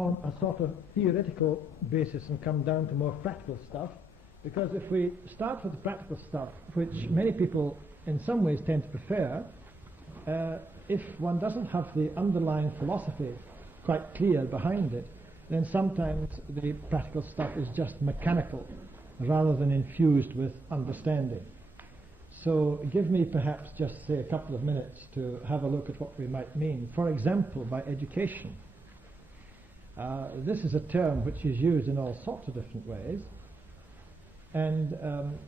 on a sort of theoretical basis and come down to more practical stuff, because if we start with the practical stuff, which many people in some ways tend to prefer, if one doesn't have the underlying philosophy quite clear behind it, then sometimes the practical stuff is just mechanical rather than infused with understanding. So give me perhaps just say a couple of minutes to have a look at what we might mean. For example, by education. This is a term which is used in all sorts of different ways. And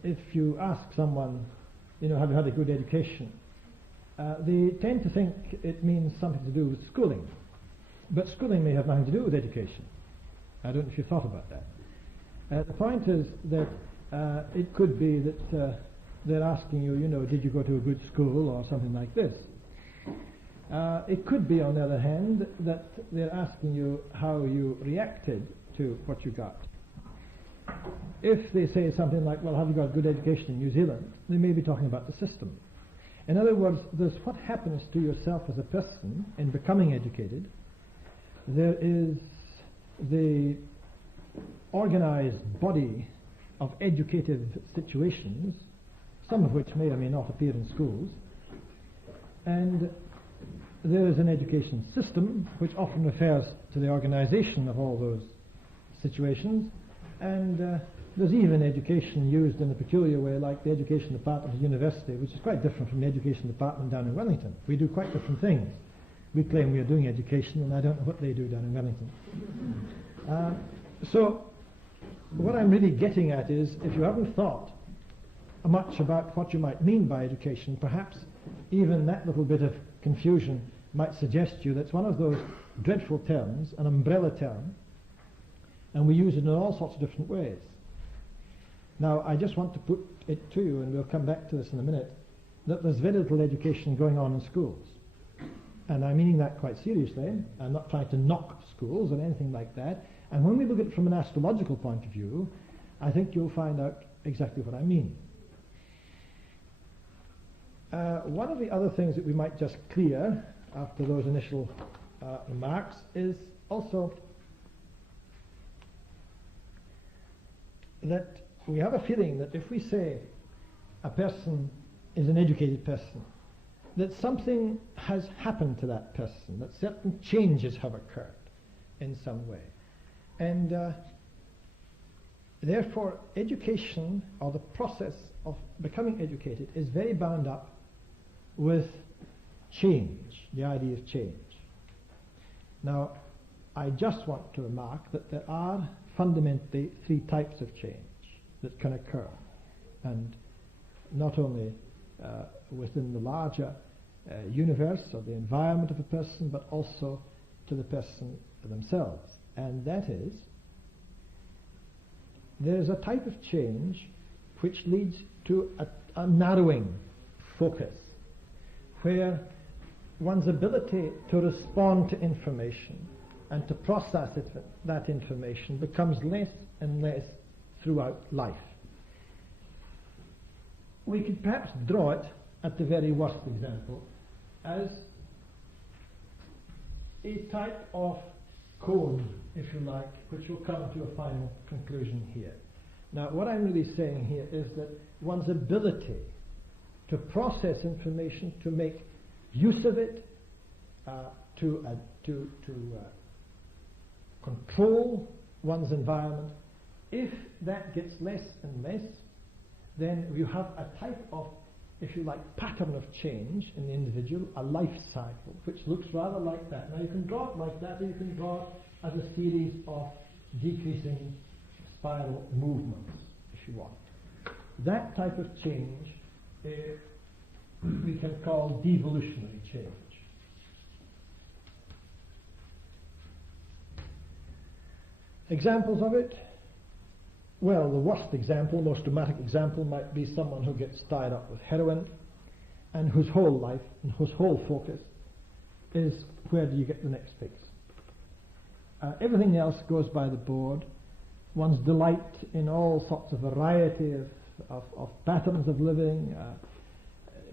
if you ask someone, have you had a good education? They tend to think it means something to do with schooling. But schooling may have nothing to do with education. I don't know if you thought about that. The point is that it could be that they're asking you, did you go to a good school or something like this. It could be, on the other hand, that they're asking you how you reacted to what you got. If they say something like, well, have you got good education in New Zealand, they may be talking about the system. In other words, there's what happens to yourself as a person in becoming educated. There is the organized body of educative situations, some of which may or may not appear in schools, and there is an education system which often refers to the organization of all those situations, and there's even education used in a peculiar way, like the education department of university, which is quite different from the education department down in Wellington. We do quite different things. We claim we are doing education, and I don't know what they do down in Wellington. So what I'm really getting at is, if you haven't thought much about what you might mean by education, perhaps even that little bit of confusion might suggest to you that it's one of those dreadful terms, an umbrella term, and we use it in all sorts of different ways. Now, I just want to put it to you, and we'll come back to this in a minute, that there's very little education going on in schools. And I'm meaning that quite seriously. I'm not trying to knock schools or anything like that. And when we look at it from an astrological point of view, I think you'll find out exactly what I mean. One of the other things that we might just clear after those initial remarks is also that we have a feeling that if we say a person is an educated person, that something has happened to that person, that certain changes have occurred in some way. And therefore education, or the process of becoming educated, is very bound up with change, the idea of change. Now, I just want to remark that there are fundamentally three types of change that can occur, and not only within the larger universe or the environment of a person, but also to the person themselves. And that is, there is a type of change which leads to a narrowing focus, where one's ability to respond to information and to process that information becomes less and less throughout life. We could perhaps draw it, at the very worst example, as a type of cone, if you like, which will come to a final conclusion here. Now, what I'm really saying here is that one's ability to process information, to make use of it, to control one's environment, if that gets less and less, then you have a type of, if you like, pattern of change in the individual, a life cycle, which looks rather like that. Now you can draw it like that, or you can draw it as a series of decreasing spiral movements, if you want. That type of change we can call devolutionary change. Examples of it? Well, the worst example, most dramatic example, might be someone who gets tied up with heroin and whose whole life and whose whole focus is, where do you get the next fix? Everything else goes by the board. One's delight in all sorts of variety of patterns of living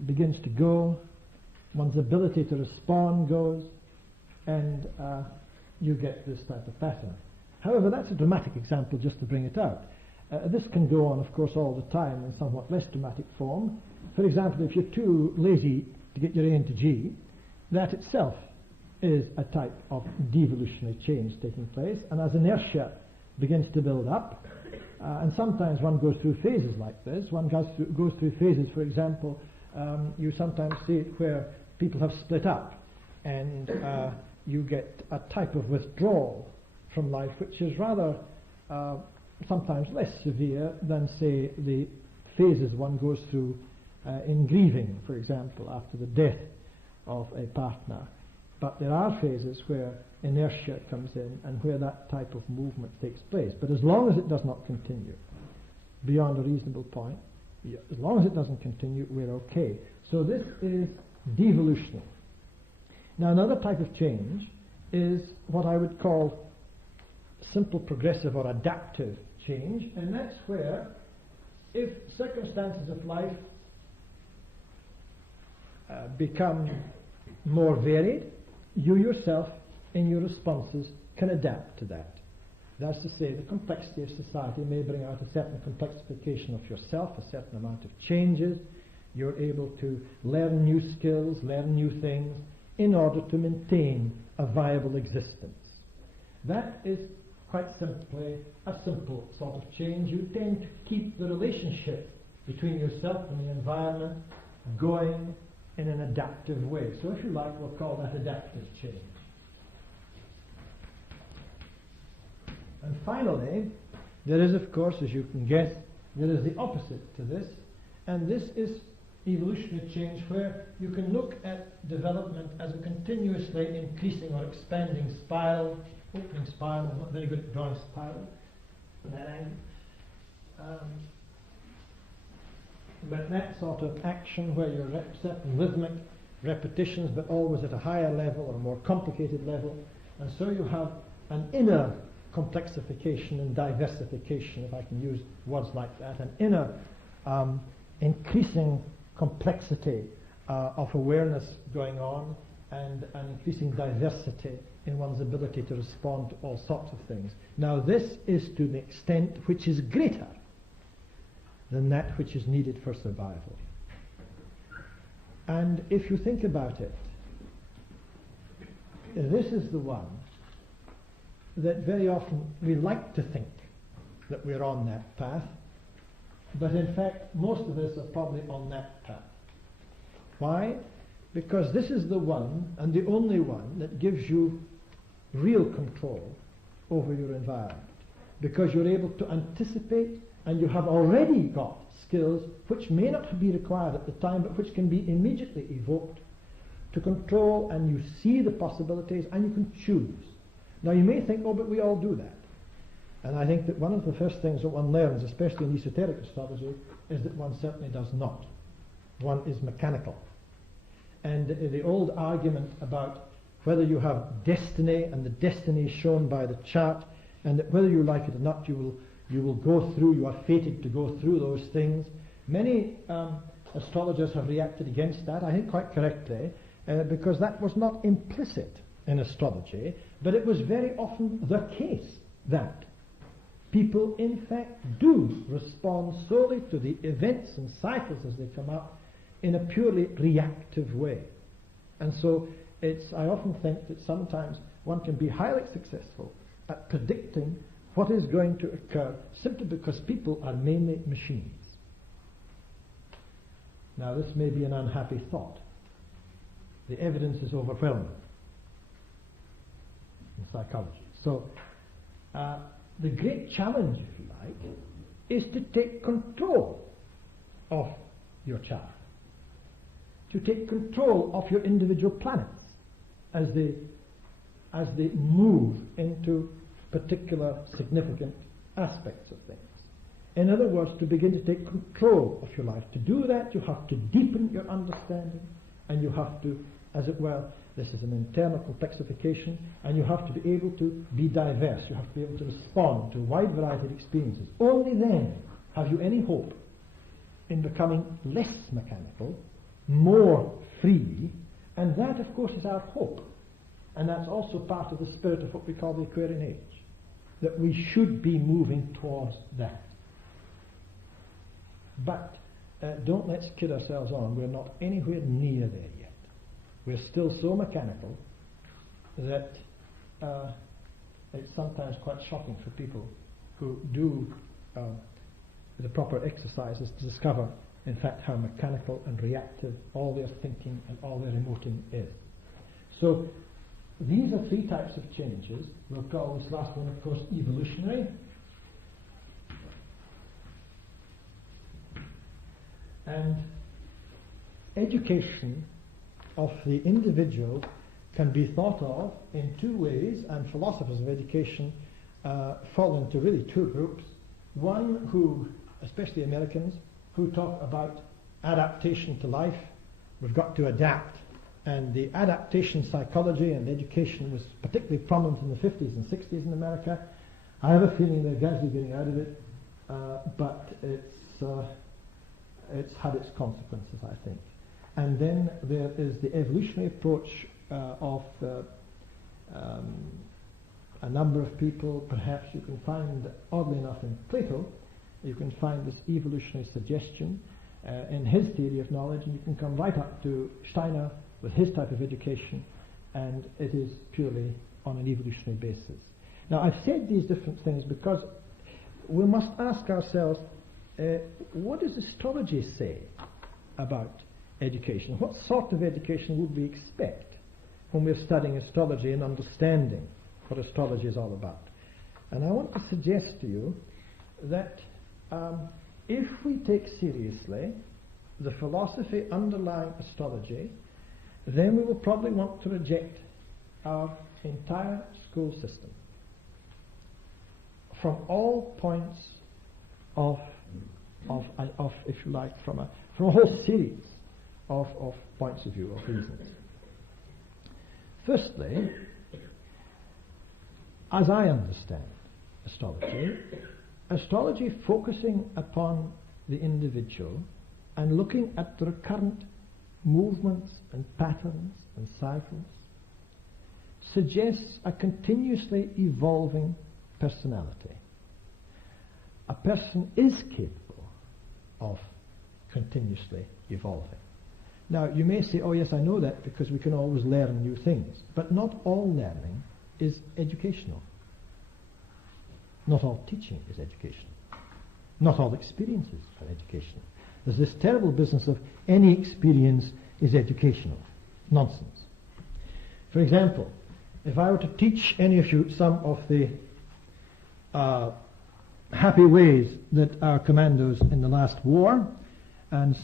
begins to go. One's ability to respond goes, and you get this type of pattern. However, that's a dramatic example just to bring it out. This can go on, of course, all the time in somewhat less dramatic form. For example, if you're too lazy to get your A into G, that itself is a type of devolutionary change taking place, and as inertia begins to build up, and sometimes one goes through phases like this. One goes through phases, for example, you sometimes see it where people have split up, and you get a type of withdrawal from life which is rather sometimes less severe than, say, the phases one goes through in grieving, for example, after the death of a partner. But there are phases where inertia comes in and where that type of movement takes place. But as long as it does not continue beyond a reasonable point, as long as it doesn't continue, we're okay. So this is devolutionary. Now, another type of change is what I would call simple progressive or adaptive change, and that's where, if circumstances of life become more varied, you yourself in your responses can adapt to that. That's to say, the complexity of society may bring out a certain complexification of yourself, a certain amount of changes. You're able to learn new skills, learn new things, in order to maintain a viable existence. That is quite simply a simple sort of change. You tend to keep the relationship between yourself and the environment going in an adaptive way. So if you like, we'll call that adaptive change. And finally, there is, of course, as you can guess, there is the opposite to this, and this is evolutionary change, where you can look at development as a continuously increasing or expanding spiral, opening spiral. I'm not very good at drawing spiral from that angle. But that sort of action where you're certain rhythmic repetitions, but always at a higher level or a more complicated level, and so you have an inner complexification and diversification, if I can use words like that, an inner increasing complexity of awareness going on, and an increasing diversity in one's ability to respond to all sorts of things. Now, this is to the extent which is greater than that which is needed for survival. And if you think about it, this is the one that very often we like to think that we're on that path, but in fact most of us are probably on that path. Why? Because this is the one and the only one that gives you real control over your environment, because you're able to anticipate, and you have already got skills which may not be required at the time, but which can be immediately evoked to control, and you see the possibilities and you can choose. Now you may think, oh, but we all do that. And I think that one of the first things that one learns, especially in esoteric astrology, is that one certainly does not. One is mechanical. And the old argument about whether you have destiny, and the destiny is shown by the chart, and that whether you like it or not, you will go through, you are fated to go through those things. Many astrologers have reacted against that, I think quite correctly, because that was not implicit in astrology, but it was very often the case that people in fact do respond solely to the events and cycles as they come up in a purely reactive way. And so I often think that sometimes one can be highly successful at predicting what is going to occur simply because people are mainly machines. Now this may be an unhappy thought. The evidence is overwhelming in psychology. So the great challenge, if you like, is to take control of your chart, to take control of your individual planets as they move into particular significant aspects of things. In other words, to begin to take control of your life. To do that, you have to deepen your understanding, and you have to, as it were, this is an internal complexification, and you have to be able to be diverse. You have to be able to respond to a wide variety of experiences. Only then have you any hope in becoming less mechanical, more free, and that, of course, is our hope. And that's also part of the spirit of what we call the Aquarian Age, that we should be moving towards that. But don't let's kid ourselves on, we're not anywhere near there yet. We're still so mechanical that it's sometimes quite shocking for people who do the proper exercises to discover, in fact, how mechanical and reactive all their thinking and all their emoting is. So these are three types of changes. We'll call this last one, of course, evolutionary. And education of the individual can be thought of in two ways, and philosophers of education fall into really two groups. One who, especially Americans, who talk about adaptation to life. We've got to adapt. And the adaptation psychology and education was particularly prominent in the 50s and 60s in America. I have a feeling they're gradually getting out of it, but it's had its consequences, I think. And then there is the evolutionary approach of a number of people. Perhaps you can find, oddly enough, in Plato, you can find this evolutionary suggestion in his theory of knowledge, and you can come right up to Steiner with his type of education, and it is purely on an evolutionary basis. Now, I've said these different things because we must ask ourselves, what does astrology say about education? What sort of education would we expect when we're studying astrology and understanding what astrology is all about? And I want to suggest to you that if we take seriously the philosophy underlying astrology, then we will probably want to reject our entire school system from all points of if you like, from a whole series of points of view, of reasons. Firstly, as I understand astrology focusing upon the individual and looking at the recurrent movements and patterns and cycles suggests a continuously evolving personality. A person is capable of continuously evolving. Now, you may say, oh yes, I know that because we can always learn new things. But not all learning is educational. Not all teaching is educational. Not all experiences are educational. There's this terrible business of any experience is educational. Nonsense. For example, if I were to teach any of you some of the happy ways that our commandos in the last war and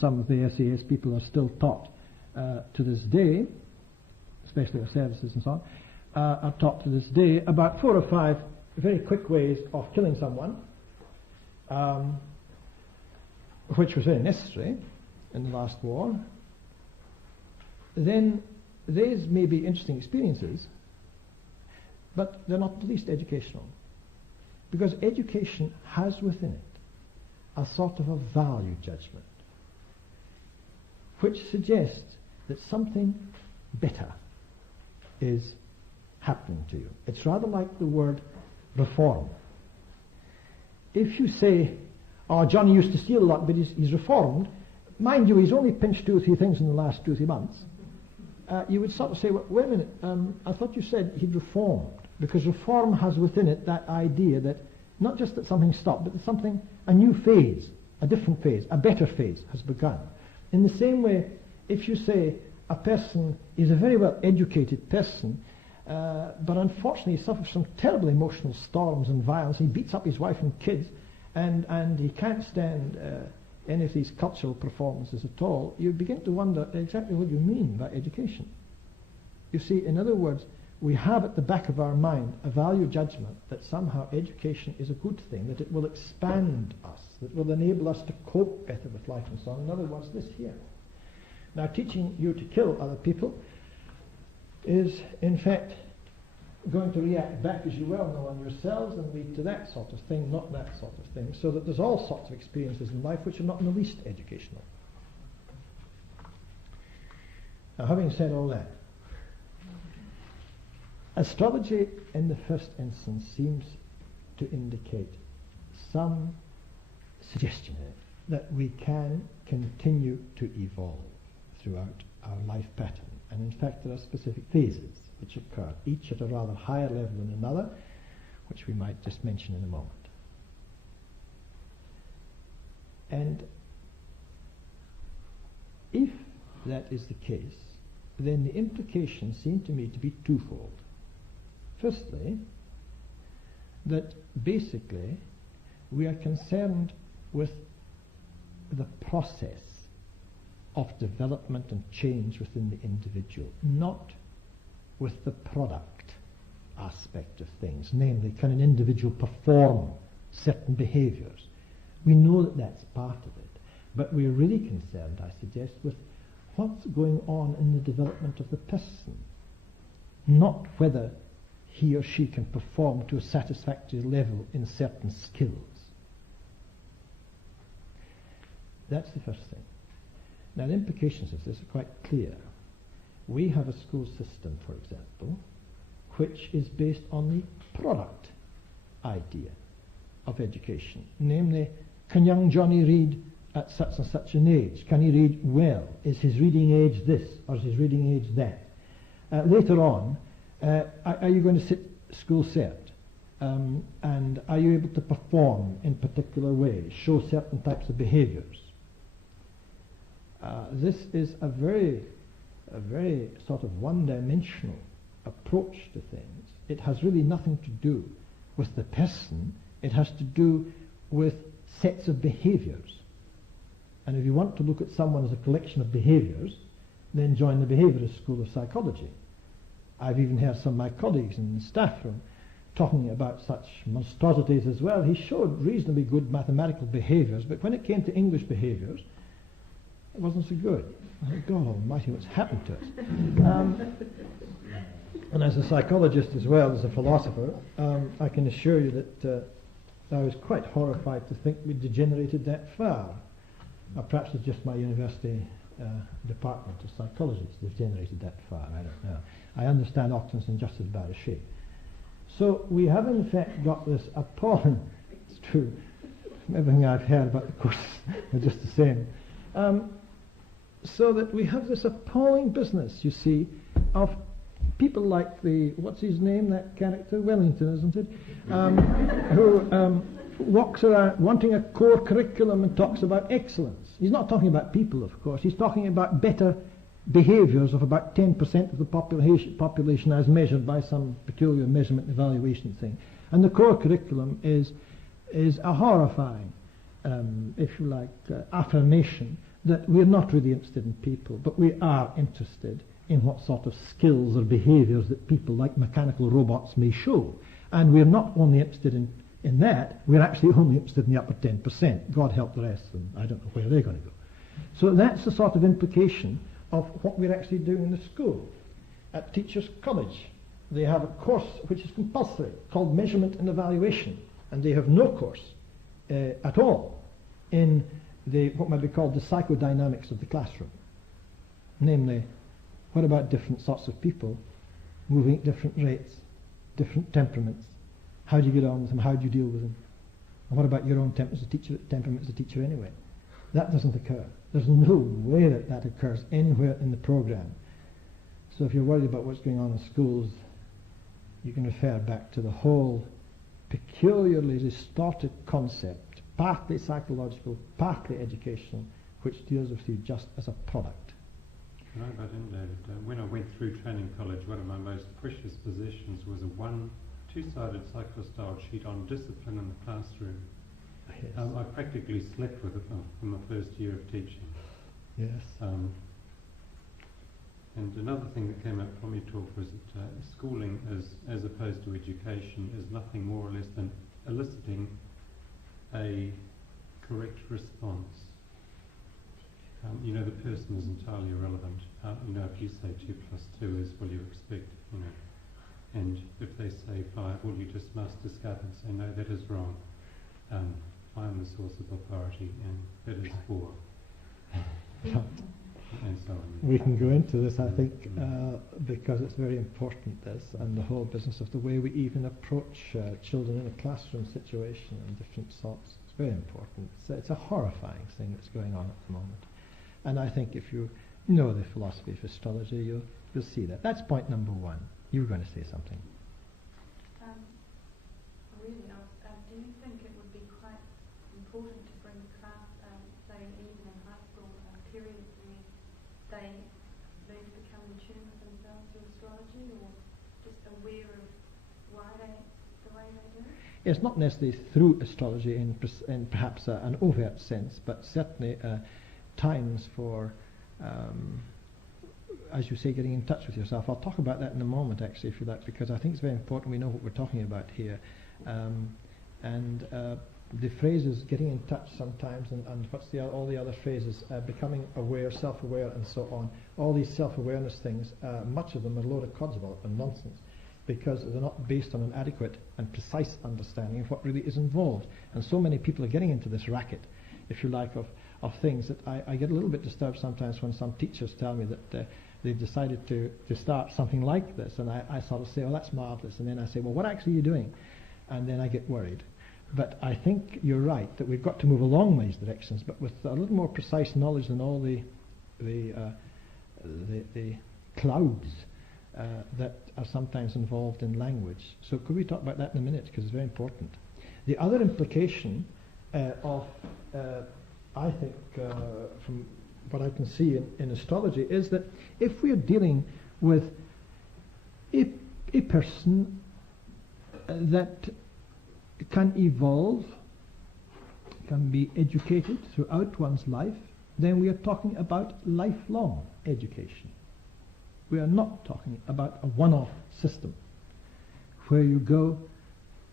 some of the SAS people are still taught to this day, especially our services and so on, are taught to this day about 4 or 5 very quick ways of killing someone, which was very necessary in the last war, then these may be interesting experiences, but they're not the least educational. Because education has within it a sort of a value judgment, which suggests that something better is happening to you. It's rather like the word reform. If you say, oh, Johnny used to steal a lot, but he's reformed, mind you, he's only pinched 2 or 3 things in the last 2 or 3 months, you would sort of say, well, wait a minute, I thought you said he'd reformed. Because reform has within it that idea that not just that something stopped, but that something, a new phase, a different phase, a better phase has begun. In the same way, if you say a person is a very well educated person, but unfortunately he suffers from terrible emotional storms and violence, he beats up his wife and kids, and he can't stand any of these cultural performances at all, you begin to wonder exactly what you mean by education. You see, in other words, we have at the back of our mind a value judgment that somehow education is a good thing, that it will expand us, that will enable us to cope better with life and so on. In other words, this here. Now, teaching you to kill other people is, in fact, going to react back, as you well know, on yourselves and lead to that sort of thing, not that sort of thing. So that there's all sorts of experiences in life which are not in the least educational. Now, having said all that, Astrology, in the first instance, seems to indicate some suggestion that we can continue to evolve throughout our life pattern. And in fact, there are specific phases which occur, each at a rather higher level than another, which we might just mention in a moment. And if that is the case, then the implications seem to me to be twofold. Firstly, that basically we are concerned with the process of development and change within the individual, not with the product aspect of things, namely, can an individual perform certain behaviours? We know that that's part of it, but we're really concerned, I suggest, with what's going on in the development of the person, not whether he or she can perform to a satisfactory level in certain skills. That's the first thing. Now, the implications of this are quite clear. We have a school system, for example, which is based on the product idea of education. Namely, can young Johnny read at such and such an age? Can he read well? Is his reading age this, or is his reading age that? Later on, are you going to sit school cert? And are you able to perform in particular ways, show certain types of behaviours? This is a very sort of one-dimensional approach to things. It has really nothing to do with the person. It has to do with sets of behaviours. And if you want to look at someone as a collection of behaviours, then join the behaviourist school of psychology. I've even heard some of my colleagues in the staff room talking about such monstrosities as well. He showed reasonably good mathematical behaviours, but when it came to English behaviours, it wasn't so good. I thought, God almighty, what's happened to us? And as a psychologist as well as a philosopher, I can assure you that I was quite horrified to think we degenerated that far. Or perhaps it's just my university department of psychology that's degenerated that far, I don't know. I understand Oxford's in just as bad a shape. So we have in fact got this appalling, it's true, everything I've heard about the courses are just the same. So that we have this appalling business, you see, of people like the, what's his name, that character, Wellington, isn't it, who walks around wanting a core curriculum and talks about excellence. He's not talking about people, of course. He's talking about better behaviours of about 10% of the population as measured by some peculiar measurement evaluation thing. And the core curriculum is a horrifying, if you like, affirmation that we're not really interested in people, but we are interested in what sort of skills or behaviours that people like mechanical robots may show. And we're not only interested in that, we're actually only interested in the upper 10%. God help the rest of them. I don't know where they're going to go. So that's the sort of implication of what we're actually doing in the school. At Teachers' College, they have a course which is compulsory called Measurement and Evaluation, and they have no course at all in what might be called the psychodynamics of the classroom. Namely, what about different sorts of people moving at different rates, different temperaments? How do you get on with them? How do you deal with them? And what about your own temperament as a teacher anyway? That doesn't occur. There's no way that occurs anywhere in the programme. So if you're worried about what's going on in schools, you can refer back to the whole peculiarly distorted concept, partly psychological, partly educational, which deals with you just as a product. Can I butt in, David? When I went through training college, one of my most precious possessions was a two-sided cyclostyle sheet on discipline in the classroom. Yes. I practically slept with it in my first year of teaching. Yes. And another thing that came out from your talk was that schooling, as opposed to education, is nothing more or less than eliciting a correct response. The person is entirely irrelevant. If you say 2 + 2 is, well, you expect, and if they say 5, well, you just must discard and say, no, that is wrong. I am the source of authority, and that is 4. and so on. We can go into this, I think, because it's very important, this, and the whole business of the way we even approach children in a classroom situation and different sorts. It's very important. It's a horrifying thing that's going on at the moment. And I think if you know the philosophy of astrology, you'll see that. That's point number one. You were going to say something. Really, do you think it would be quite important to bring class, say even in high school, periods where they become in tune with themselves to astrology, or just aware of why the way they do it? It's not necessarily through astrology in perhaps an overt sense, but certainly times for, as you say, getting in touch with yourself. I'll talk about that in a moment, actually, if you like, because I think it's very important we know what we're talking about here. The phrases getting in touch sometimes, and what's all the other phrases, becoming aware, self-aware, and so on. All these self-awareness things, much of them are a load of codswallop and nonsense, because they're not based on an adequate and precise understanding of what really is involved. And so many people are getting into this racket, if you like, of things that I get a little bit disturbed sometimes when some teachers tell me that they've decided to start something like this, and I sort of say, oh, that's marvellous, and then I say, well, what actually are you doing? And then I get worried. But I think you're right, that we've got to move along these directions, but with a little more precise knowledge than all the clouds that are sometimes involved in language. So could we talk about that in a minute, because it's very important. The other implication of, I think, from what I can see in astrology, is that if we are dealing with a person that can evolve, can be educated throughout one's life, then we are talking about lifelong education. We are not talking about a one-off system where you go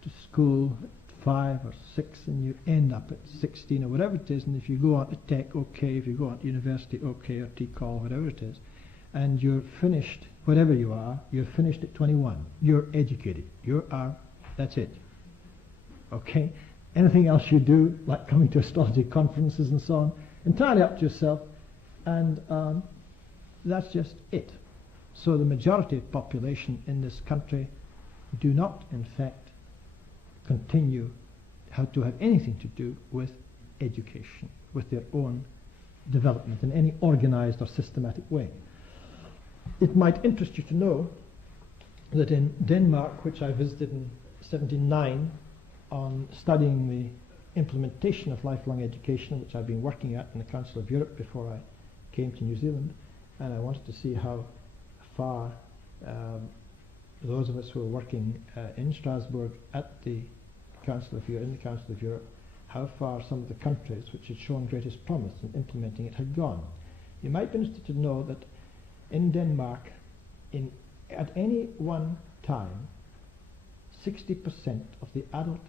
to school at 5 or 6 and you end up at 16 or whatever it is, and if you go on to tech, okay, if you go on to university, okay, or TCOL, whatever it is, and you're finished, whatever you are, you're finished at 21. You're educated. That's it. Okay? Anything else you do, like coming to astrology conferences and so on, entirely up to yourself, and that's just it. So the majority of the population in this country do not, in fact, continue to have anything to do with education, with their own development in any organized or systematic way. It might interest you to know that in Denmark, which I visited in 1979, on studying the implementation of lifelong education, which I've been working at in the Council of Europe before I came to New Zealand, and I wanted to see how far those of us who were working in Strasbourg at the Council of Europe, how far some of the countries which had shown greatest promise in implementing it had gone. You might be interested to know that in Denmark, at any one time, 60% of the adult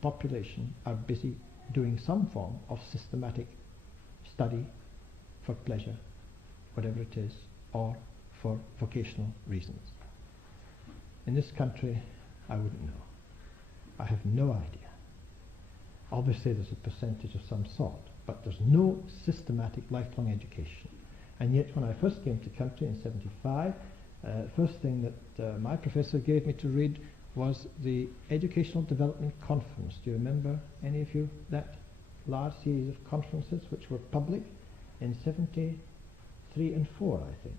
population are busy doing some form of systematic study for pleasure, whatever it is, or for vocational reasons. In this country, I wouldn't know. I have no idea. Obviously there's a percentage of some sort, but there's no systematic lifelong education. And yet when I first came to the country in 1975, first thing that my professor gave me to read was the Educational Development Conference. Do you remember, any of you, that large series of conferences which were public in 1973 and 4, I think.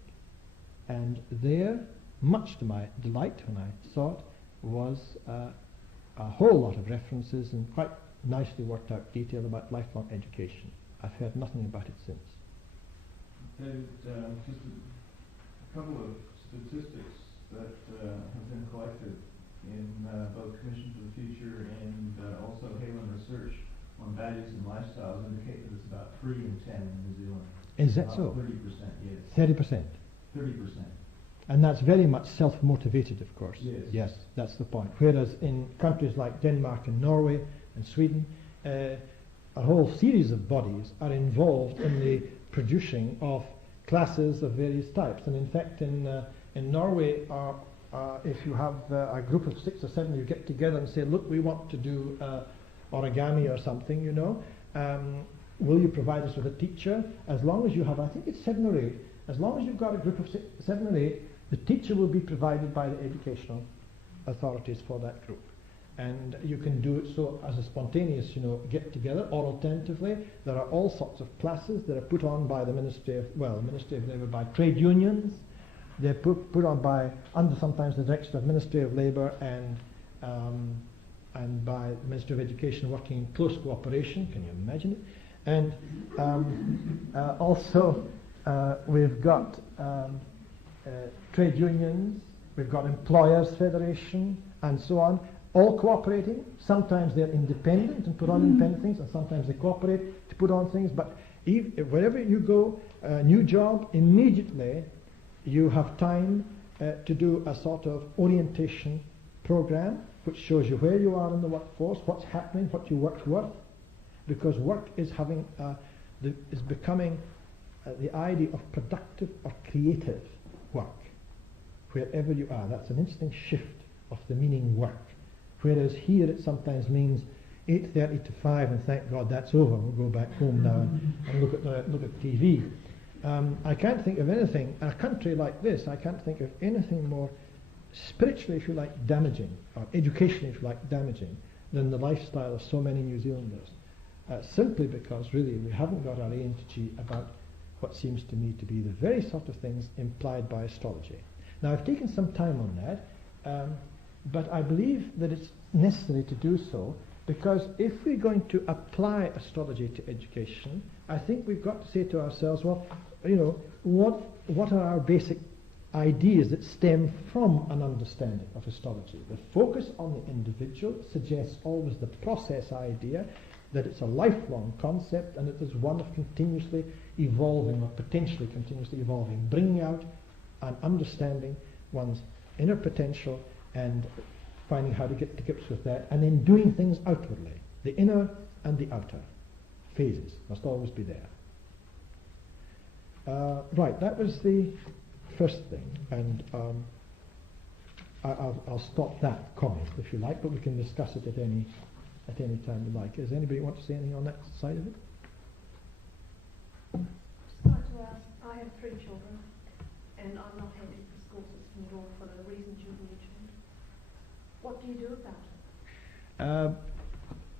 And there, much to my delight when I saw it, was a whole lot of references and quite nicely worked out detail about lifelong education. I've heard nothing about it since. David, just a couple of statistics that have been collected in both Commission for the Future and also Halen Research on values and lifestyles indicate that it's about 3 in 10 in New Zealand. Is that so? 30%, yes. 30%? 30%. And that's very much self-motivated, of course. Yes. Yes, that's the point. Whereas in countries like Denmark and Norway and Sweden, a whole series of bodies are involved in the producing of classes of various types. And in fact, in Norway, if you have a group of 6 or 7, you get together and say, look, we want to do origami or something, you know. will you provide us with a teacher? As long as you have, I think it's 7 or 8, as long as you've got a group of 7 or 8, the teacher will be provided by the educational authorities for that group. And you can do it so as a spontaneous, get together, or alternatively, there are all sorts of classes that are put on by the Ministry of Labour, by trade unions. They're put on by, under sometimes the direction of Ministry of Labour and by the Ministry of Education, working in close cooperation. Can you imagine it? And also we've got trade unions, we've got employers' federation, and so on, all cooperating. Sometimes they're independent and put on independent things, and sometimes they cooperate to put on things. But wherever you go, new job, immediately you have time to do a sort of orientation program which shows you where you are in the workforce, what's happening, what your work's worth, because work is becoming the idea of productive or creative work wherever you are. That's an interesting shift of the meaning work. Whereas here it sometimes means 8:30 to 5, and thank God that's over. We'll go back home now and look at TV. I can't think of anything, in a country like this, I can't think of anything more spiritually, if you like, damaging, or educationally, if you like, damaging, than the lifestyle of so many New Zealanders. Simply because, really, we haven't got our energy about what seems to me to be the very sort of things implied by astrology. Now, I've taken some time on that, but I believe that it's necessary to do so, because if we're going to apply astrology to education, I think we've got to say to ourselves, well, what are our basic ideas that stem from an understanding of astrology? The focus on the individual suggests always the process idea, that it's a lifelong concept and it is one of continuously evolving, or potentially continuously evolving, bringing out and understanding one's inner potential and finding how to get to grips with that, and then doing things outwardly. The inner and the outer phases must always be there. Right, that was the first thing, and I'll stop that comment if you like, but we can discuss it at any time you like. Does anybody want to say anything on that side of it? Just like to ask, I have 3 children, and I'm not happy with the school system at all for the reasons you've mentioned. What do you do about it?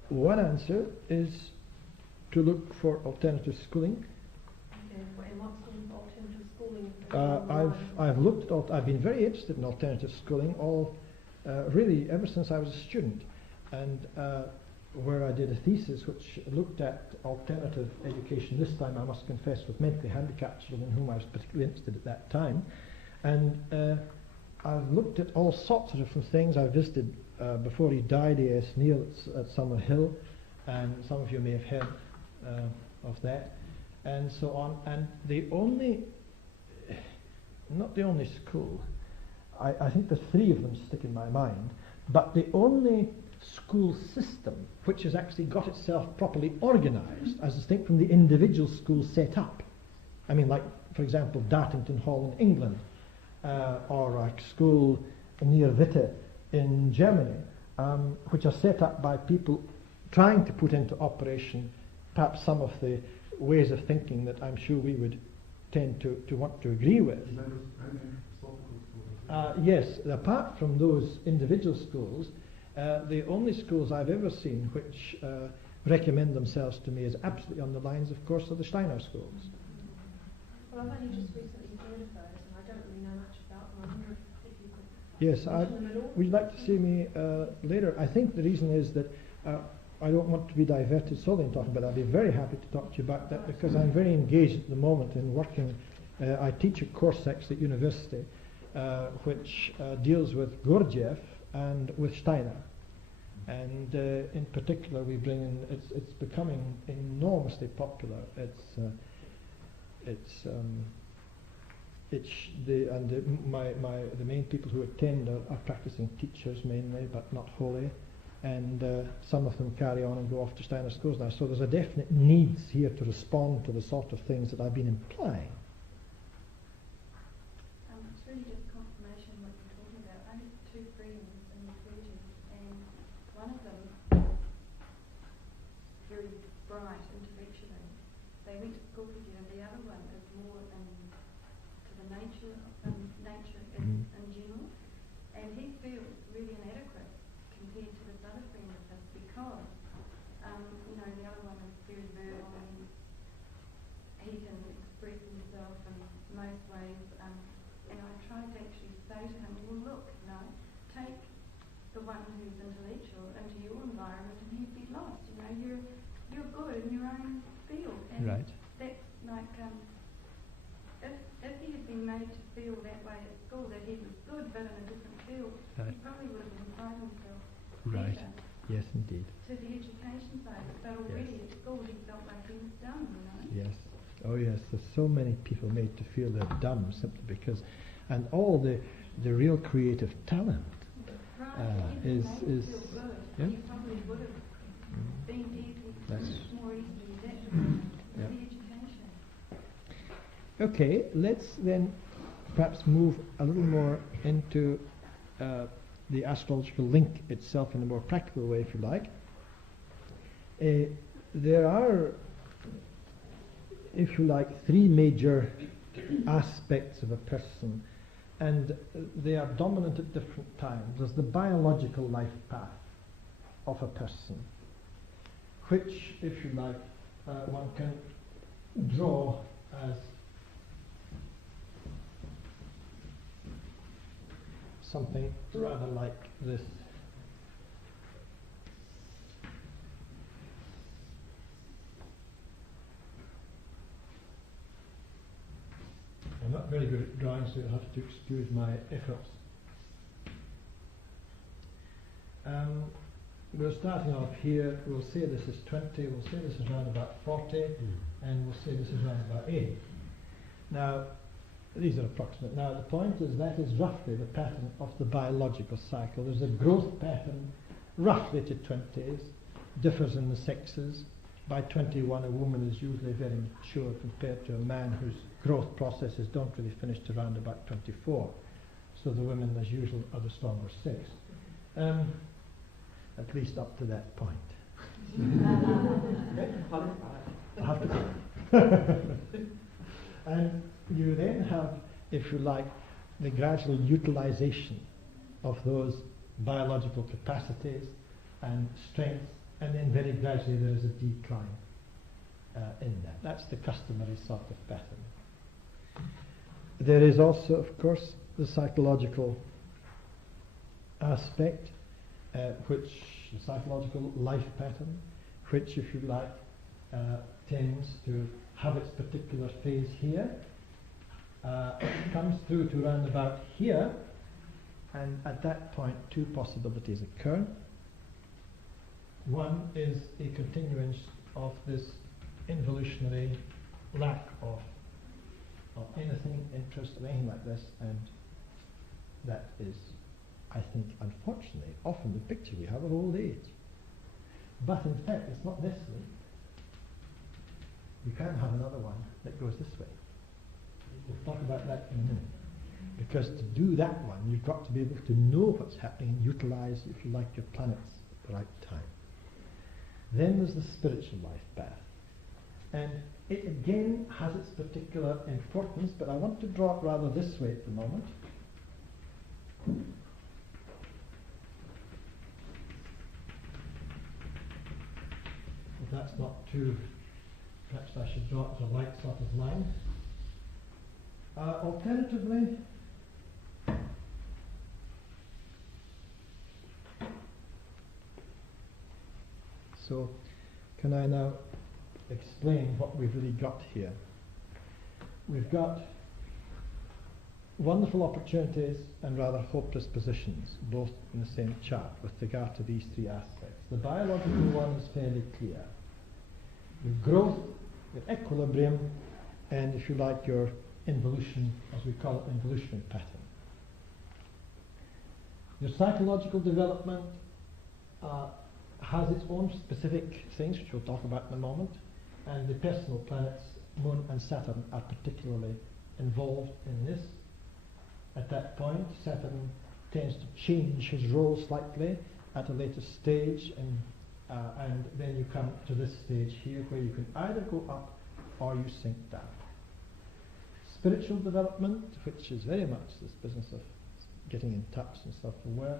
One answer is to look for alternative schooling. And what sort of alternative schooling? I've been very interested in alternative schooling really ever since I was a student, and where I did a thesis which looked at alternative education, this time I must confess with mentally handicapped children, whom I was particularly interested at that time. And I've looked at all sorts of different things. I visited, before he died, A.S. Neil at Summer Hill, and some of you may have heard of that, and so on. And not the only school, I think the 3 of them stick in my mind, but the only school system which has actually got itself properly organised, as distinct from the individual schools set up. I mean, like, for example, Dartington Hall in England, or a school near Witte in Germany, which are set up by people trying to put into operation perhaps some of the ways of thinking that I'm sure we would tend to want to agree with. Yes, apart from those individual schools, the only schools I've ever seen which recommend themselves to me as absolutely on the lines, of course, are the Steiner schools. Well, I've only just recently heard of those, and I don't really know much about them. I wonder if you could Yes, mention them at all. would you like to see me later? I think the reason is that I don't want to be diverted solely in talking about that. I'd be very happy to talk to you about that, because I'm very engaged at the moment in working. I teach a course actually at university which deals with Gurdjieff and with Steiner, and in particular we bring in, it's becoming enormously popular. The main people who attend are practicing teachers mainly, but not wholly, and some of them carry on and go off to Steiner schools now. So there's a definite need here to respond to the sort of things that I've been implying. It's really just confirmation what you're talking about. I have 2 friends in the 30s, and one of them very bright intellectually, they went to school together. The other one is more to the nature in general, and he feels really inadequate compared to this other friend of his because the other one is very verbal and he can express himself in most ways. And I tried to actually say to him, well, look, take the one who's intellectual into your environment and he'd be lost. You're good in your own field. And Right. that's like, if he had been made to feel that way at school, that he was good but in a different field, Right. he probably would have applied himself Right. better Yes, indeed. to the education side. But already at school he felt like he was dumb, Yes. Oh, yes. There's so many people made to feel they're dumb simply because, and all the real creative talent Right, is made to feel good. yeah. He probably would have been That's more easily adapted to yeah. the education. Okay, let's then perhaps move a little more into the astrological link itself in a more practical way, if you like. There are, if you like, three major aspects of a person, and they are dominant at different times. There's the biological life path of a person, which, if you like, one can draw as something rather like this. I'm not very good at drawing, so you'll have to excuse my efforts. We're starting off here. We'll say this is 20, we'll say this is around about 40, and we'll say this is around about 80. Now, these are approximate. Now, the point is that is roughly the pattern of the biological cycle. There's a growth pattern roughly to 20s, differs in the sexes. By 21, a woman is usually very mature compared to a man whose growth processes don't really finish to around about 24. So the women, as usual, are the stronger sex. At least up to that point. I have to. And you then have, if you like, the gradual utilization of those biological capacities and strengths, and then very gradually there is a decline in that. That's the customary sort of pattern. There is also, of course, the psychological aspect, the psychological life pattern, which, if you like, tends to have its particular phase here. It comes through to around about here, and at that point two possibilities occur. One is a continuance of this involutionary lack of anything, interest, or anything like this, and that is, I think, unfortunately, often the picture we have of old age. But in fact, it's not this way. You can have another one that goes this way. We'll talk about that in a minute. Because to do that one, you've got to be able to know what's happening and utilize, if you like, your planets at the right time. Then there's the spiritual life path. And it again has its particular importance, but I want to draw it rather this way at the moment. If that's not too, perhaps I should draw it as a light sort of line. Alternatively, so can I now explain what we've really got here? We've got wonderful opportunities and rather hopeless positions, both in the same chart with regard to these three aspects. The biological one is fairly clear. Your growth, your equilibrium, and, if you like, your involution, as we call it, involutionary pattern. Your psychological development has its own specific things, which we'll talk about in a moment, and the personal planets, Moon and Saturn, are particularly involved in this. At that point, Saturn tends to change his role slightly at a later stage, and then you come to this stage here where you can either go up or you sink down. Spiritual development, which is very much this business of getting in touch and self-aware,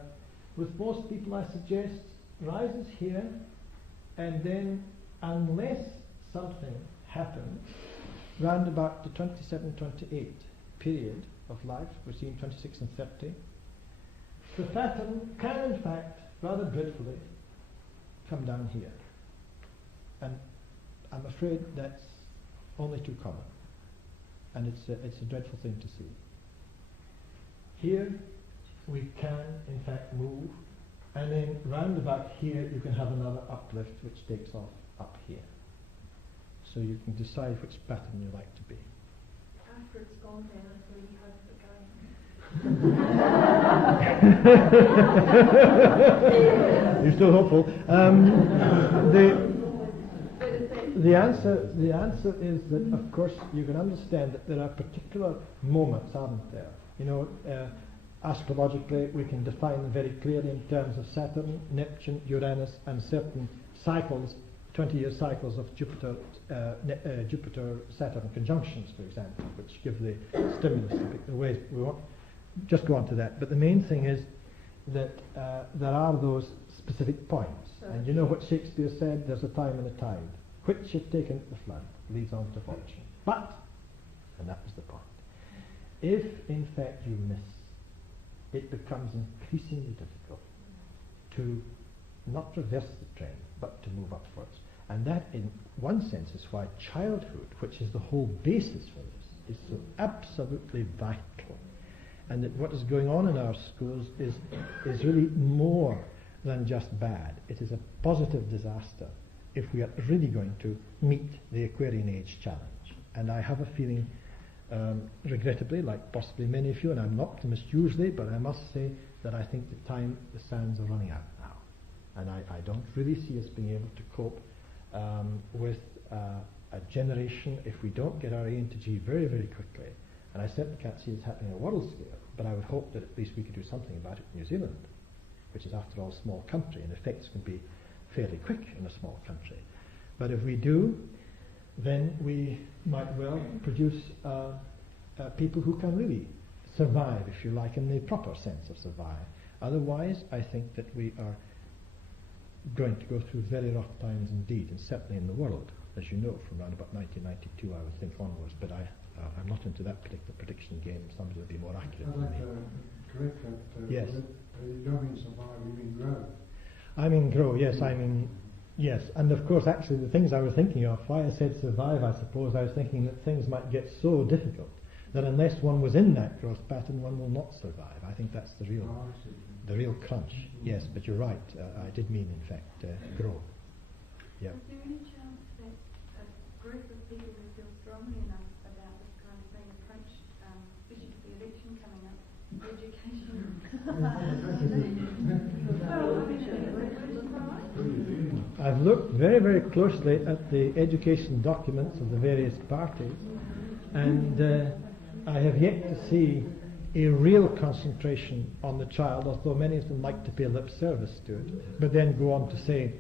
with most people I suggest rises here, and then unless something happens round about the 27-28 period of life, between 26 and 30, the pattern can in fact, rather dreadfully, come down here. And I'm afraid that's only too common. And it's a dreadful thing to see. Here we can in fact move, and then round about here you can have another uplift which takes off up here. So you can decide which pattern you like to be. After it's gone down, it's really hard to go. You're still hopeful. The answer is that, of course, you can understand that there are particular moments, aren't there? You know, astrologically, we can define them very clearly in terms of Saturn, Neptune, Uranus, and certain cycles, 20-year cycles of Jupiter-Saturn conjunctions, for example, which give the stimulus. The way we won't just go on to that. But the main thing is that there are those specific points. And you know what Shakespeare said, there's a time and a tide. Which if taken at the flood leads on to fortune. But, and that was the point, if in fact you miss, it becomes increasingly difficult to not reverse the trend, but to move upwards. And that, in one sense, is why childhood, which is the whole basis for this, is so absolutely vital. And that what is going on in our schools is really more than just bad. It is a positive disaster if we are really going to meet the Aquarian Age challenge. And I have a feeling, regrettably, like possibly many of you, and I'm an optimist usually, but I must say that I think the sands are running out now. And I don't really see us being able to cope with a generation, if we don't get our A into G very, very quickly. And I certainly can't see it happening on a world scale, but I would hope that at least we could do something about it in New Zealand, which is after all a small country, and effects can be fairly quick in a small country. But if we do, then we might well produce people who can really survive, if you like, in the proper sense of survive. Otherwise, I think that we are going to go through very rough times indeed, and certainly in the world, as you know, from around about 1992, I would think onwards. But I'm not into that particular prediction game. Somebody will be more accurate than me. Correct that. Yes. You don't mean survive, you mean grow. I mean grow, yes, I mean, yes. And of course, actually, the things I was thinking of, why I said survive, I suppose, I was thinking that things might get so difficult that unless one was in that growth pattern, one will not survive. I think that's the real crunch. Yes, but you're right. I did mean, in fact, grow. Yeah. Is there any chance that a group of people who feel strongly enough about this kind of thing approach, especially with the election coming up, education? I've looked very, very closely at the education documents of the various parties, and I have yet to see a real concentration on the child, although many of them like to pay lip service to it, but then go on to say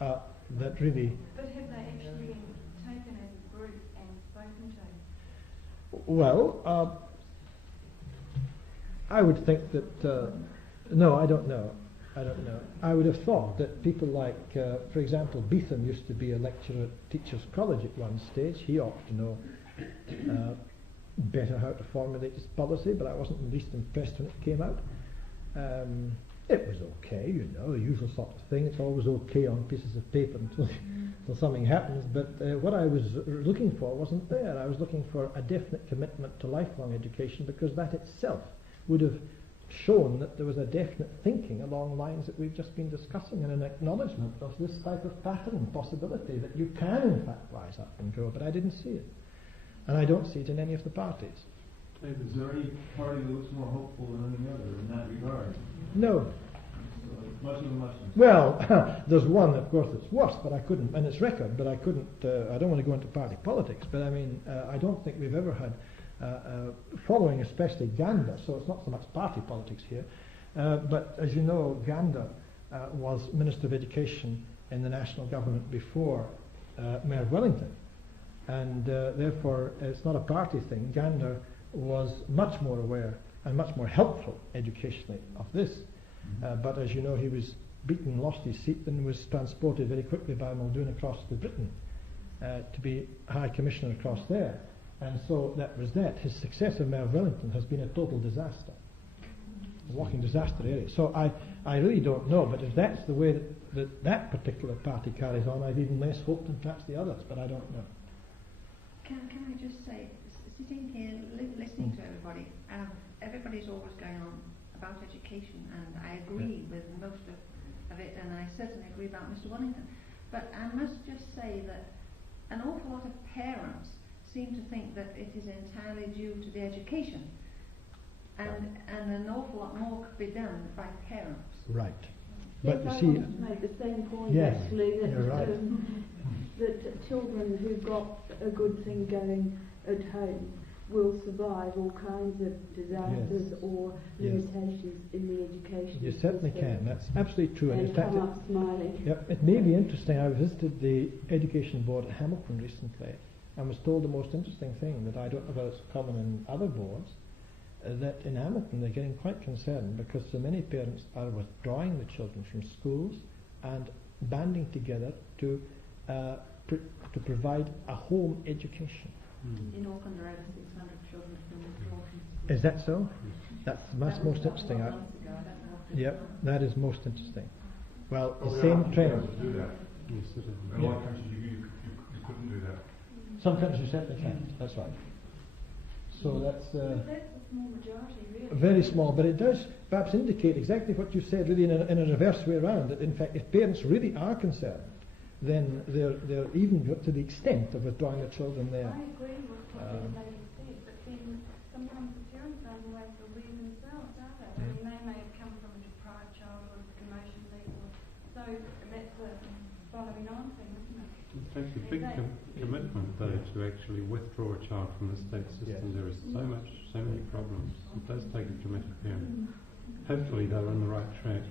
that really... But have they actually been taken as a group and spoken to? Well, I would think that... no, I don't know. I would have thought that people like, for example, Beetham used to be a lecturer at Teachers College at one stage. He ought to know better how to formulate his policy, but I wasn't the least impressed when it came out. It was okay, you know, the usual sort of thing. It's always okay on pieces of paper until something happens, but what I was looking for wasn't there. I was looking for a definite commitment to lifelong education, because that itself would have shown that there was a definite thinking along lines that we've just been discussing, and an acknowledgement of this type of pattern possibility that you can in fact rise up and grow, but I didn't see it. And I don't see it in any of the parties. Is there any party that looks more hopeful than any other in that regard? No. So much of a muchness. Well, there's one, of course, that's worse, but I couldn't, and it's record, but I couldn't, I don't want to go into party politics, but I mean, I don't think we've ever had, following especially Gander, so it's not so much party politics here, but as you know, Gander was Minister of Education in the national government before Mayor Wellington. And therefore, it's not a party thing. Gander was much more aware and much more helpful educationally of this. But as you know, he was beaten, lost his seat, and was transported very quickly by Muldoon across to Britain to be High Commissioner across there. And so that was that. His successor, Merv Wellington, has been a total disaster. A walking disaster area. So I really don't know, but if that's the way that particular party carries on, I've even less hope than perhaps the others, but I don't know. Can I just say, sitting here listening to everybody, everybody's always going on about education, and I agree with most of it, and I certainly agree about Mr. Wellington. But I must just say that an awful lot of parents seem to think that it is entirely due to the education, and an awful lot more could be done by parents. Right. Yes, But you I see, wanted to make the same point, yes, actually, that, you're right. that children who've got a good thing going at home will survive all kinds of disasters or Yes. limitations in the education you certainly system. can. That's absolutely true. And in fact, come up smiling. yep, it may be interesting. I visited the Education Board at Hamilton recently and was told the most interesting thing that I don't know whether it's common in other boards, that in Hamilton they're getting quite concerned because so many parents are withdrawing the children from schools and banding together to provide a home education. In Auckland, there are over 600 children from withdrawn from school. Is that so? That's most interesting. That was 12 months ago. I don't know what Yep, that is most interesting. Well, Oh, the yeah, same you trend. can't do that. Yes, it is. In a lot of countries you couldn't do that. Some countries you certainly can't. That's right. So that's But that's a small majority, really. very small, but it does perhaps indicate exactly what you said, really in a reverse way around. That in fact, if parents really are concerned, then they're even to the extent of withdrawing the children there. I agree with what the lady said, but then sometimes the parents aren't always aware themselves, are they? I mean, they may have come from a deprived childhood, emotionally, or so that's a following on thing, isn't it? It takes a big commitment, though, to actually withdraw a child from the state system. Yes. There is so many problems. It does take a committed parent. Hopefully, they're on the right track.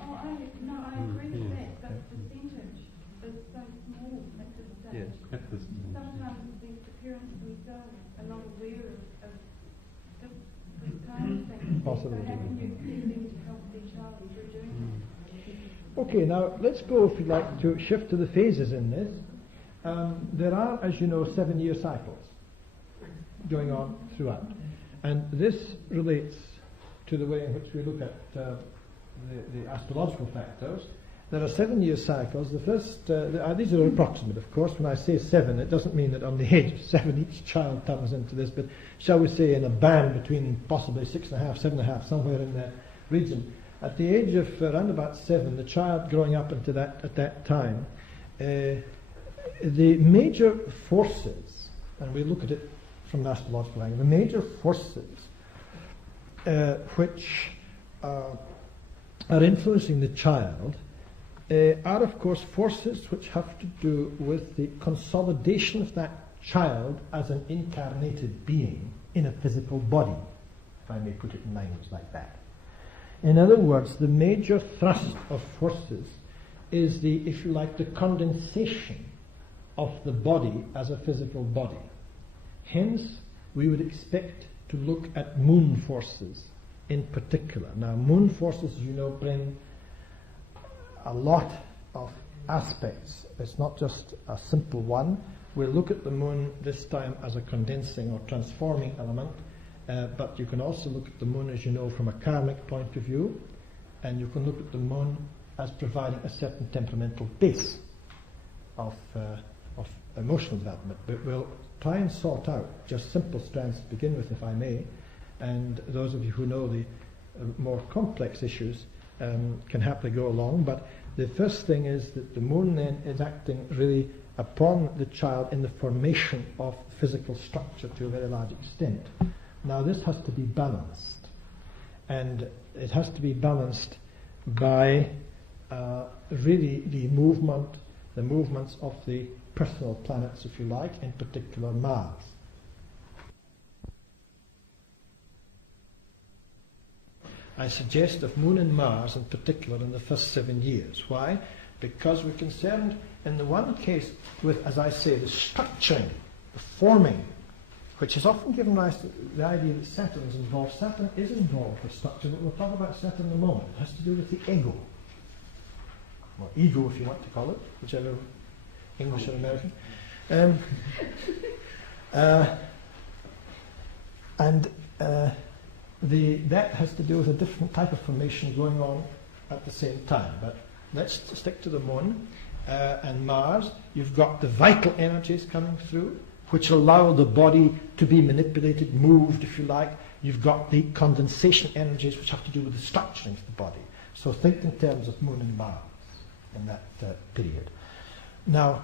Oh, I agree with Yes. that, but the percentage is so small at this stage. Yes. At this stage. Sometimes the parents themselves are not aware of this kind of thing. Possibly. So how can you expect them to help their child through doing that? Okay, now let's go, if you'd like, to shift to the phases in this. There are, as you know, 7-year cycles going on throughout. And this relates to the way in which we look at the astrological factors. There are 7-year cycles. The first, these are approximate, of course. When I say 7, it doesn't mean that on the age of 7 each child comes into this, but shall we say in a band between possibly 6.5, 7.5, somewhere in that region. At the age of around about 7, the child growing up into that at that time, the major forces, and we look at it from the astrological angle, the major forces which are influencing the child are, of course, forces which have to do with the consolidation of that child as an incarnated being in a physical body, if I may put it in language like that. In other words, the major thrust of forces is the, if you like, the condensation of the body as a physical body. Hence, we would expect to look at moon forces in particular. Now, moon forces, you know, bring a lot of aspects. It's not just a simple one. We'll look at the moon this time as a condensing or transforming element. But you can also look at the moon, as you know, from a karmic point of view, and you can look at the moon as providing a certain temperamental base of emotional development. But we'll try and sort out just simple strands to begin with, if I may, and those of you who know the more complex issues can happily go along. But the first thing is that the moon then is acting really upon the child in the formation of physical structure to a very large extent. Now this has to be balanced, and it has to be balanced by really the movements of the personal planets, if you like, in particular Mars. I suggest of Moon and Mars in particular in the first 7 years. Why? because we're concerned in the one case with, as I say, the structuring, the forming, which is often given rise to the idea that Saturn is involved. Saturn is involved with structure, but we'll talk about Saturn in a moment. It has to do with the ego, or ego if you want to call it, whichever, English or American. That has to do with a different type of formation going on at the same time. But let's stick to the Moon and Mars. You've got the vital energies coming through, which allow the body to be manipulated, moved, if you like. You've got the condensation energies, which have to do with the structuring of the body. So think in terms of Moon and Mars in that period. Now,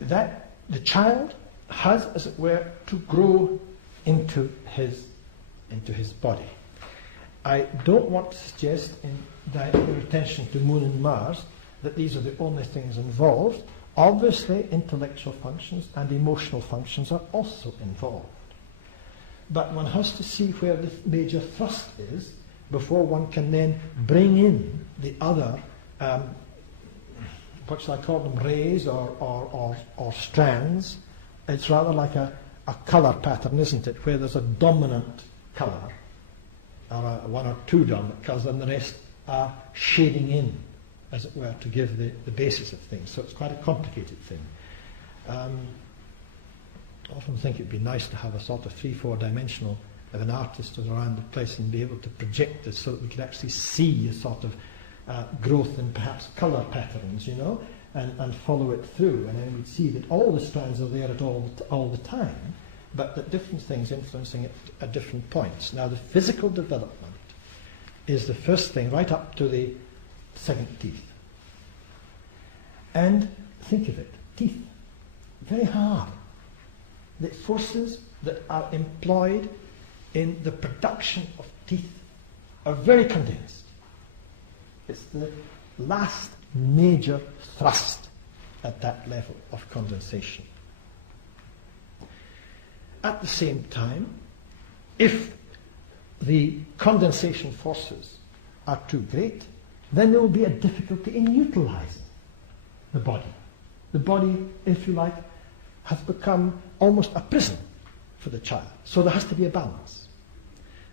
that the child has, as it were, to grow into his body. I don't want to suggest, in directing your attention to Moon and Mars, that these are the only things involved. Obviously, intellectual functions and emotional functions are also involved. But one has to see where the major thrust is before one can then bring in the other, what shall I call them, rays or strands. It's rather like a colour pattern, isn't it, where there's a dominant colour, or one or two dominant colours, and the rest are shading in, as it were, to give the basis of things. So it's quite a complicated thing. I often think it'd be nice to have a sort of 3-4 dimensional of an artist around the place and be able to project this so that we could actually see a sort of growth in perhaps colour patterns, you know, and follow it through. And then we'd see that all the strands are there at all the time, but that different things influencing it at different points. Now, the physical development is the first thing, right up to the second teeth. And think of it, teeth, very hard. The forces that are employed in the production of teeth are very condensed. It's the last major thrust at that level of condensation. At the same time, if the condensation forces are too great, then there will be a difficulty in utilizing the body. The body, if you like, has become almost a prison for the child. So there has to be a balance.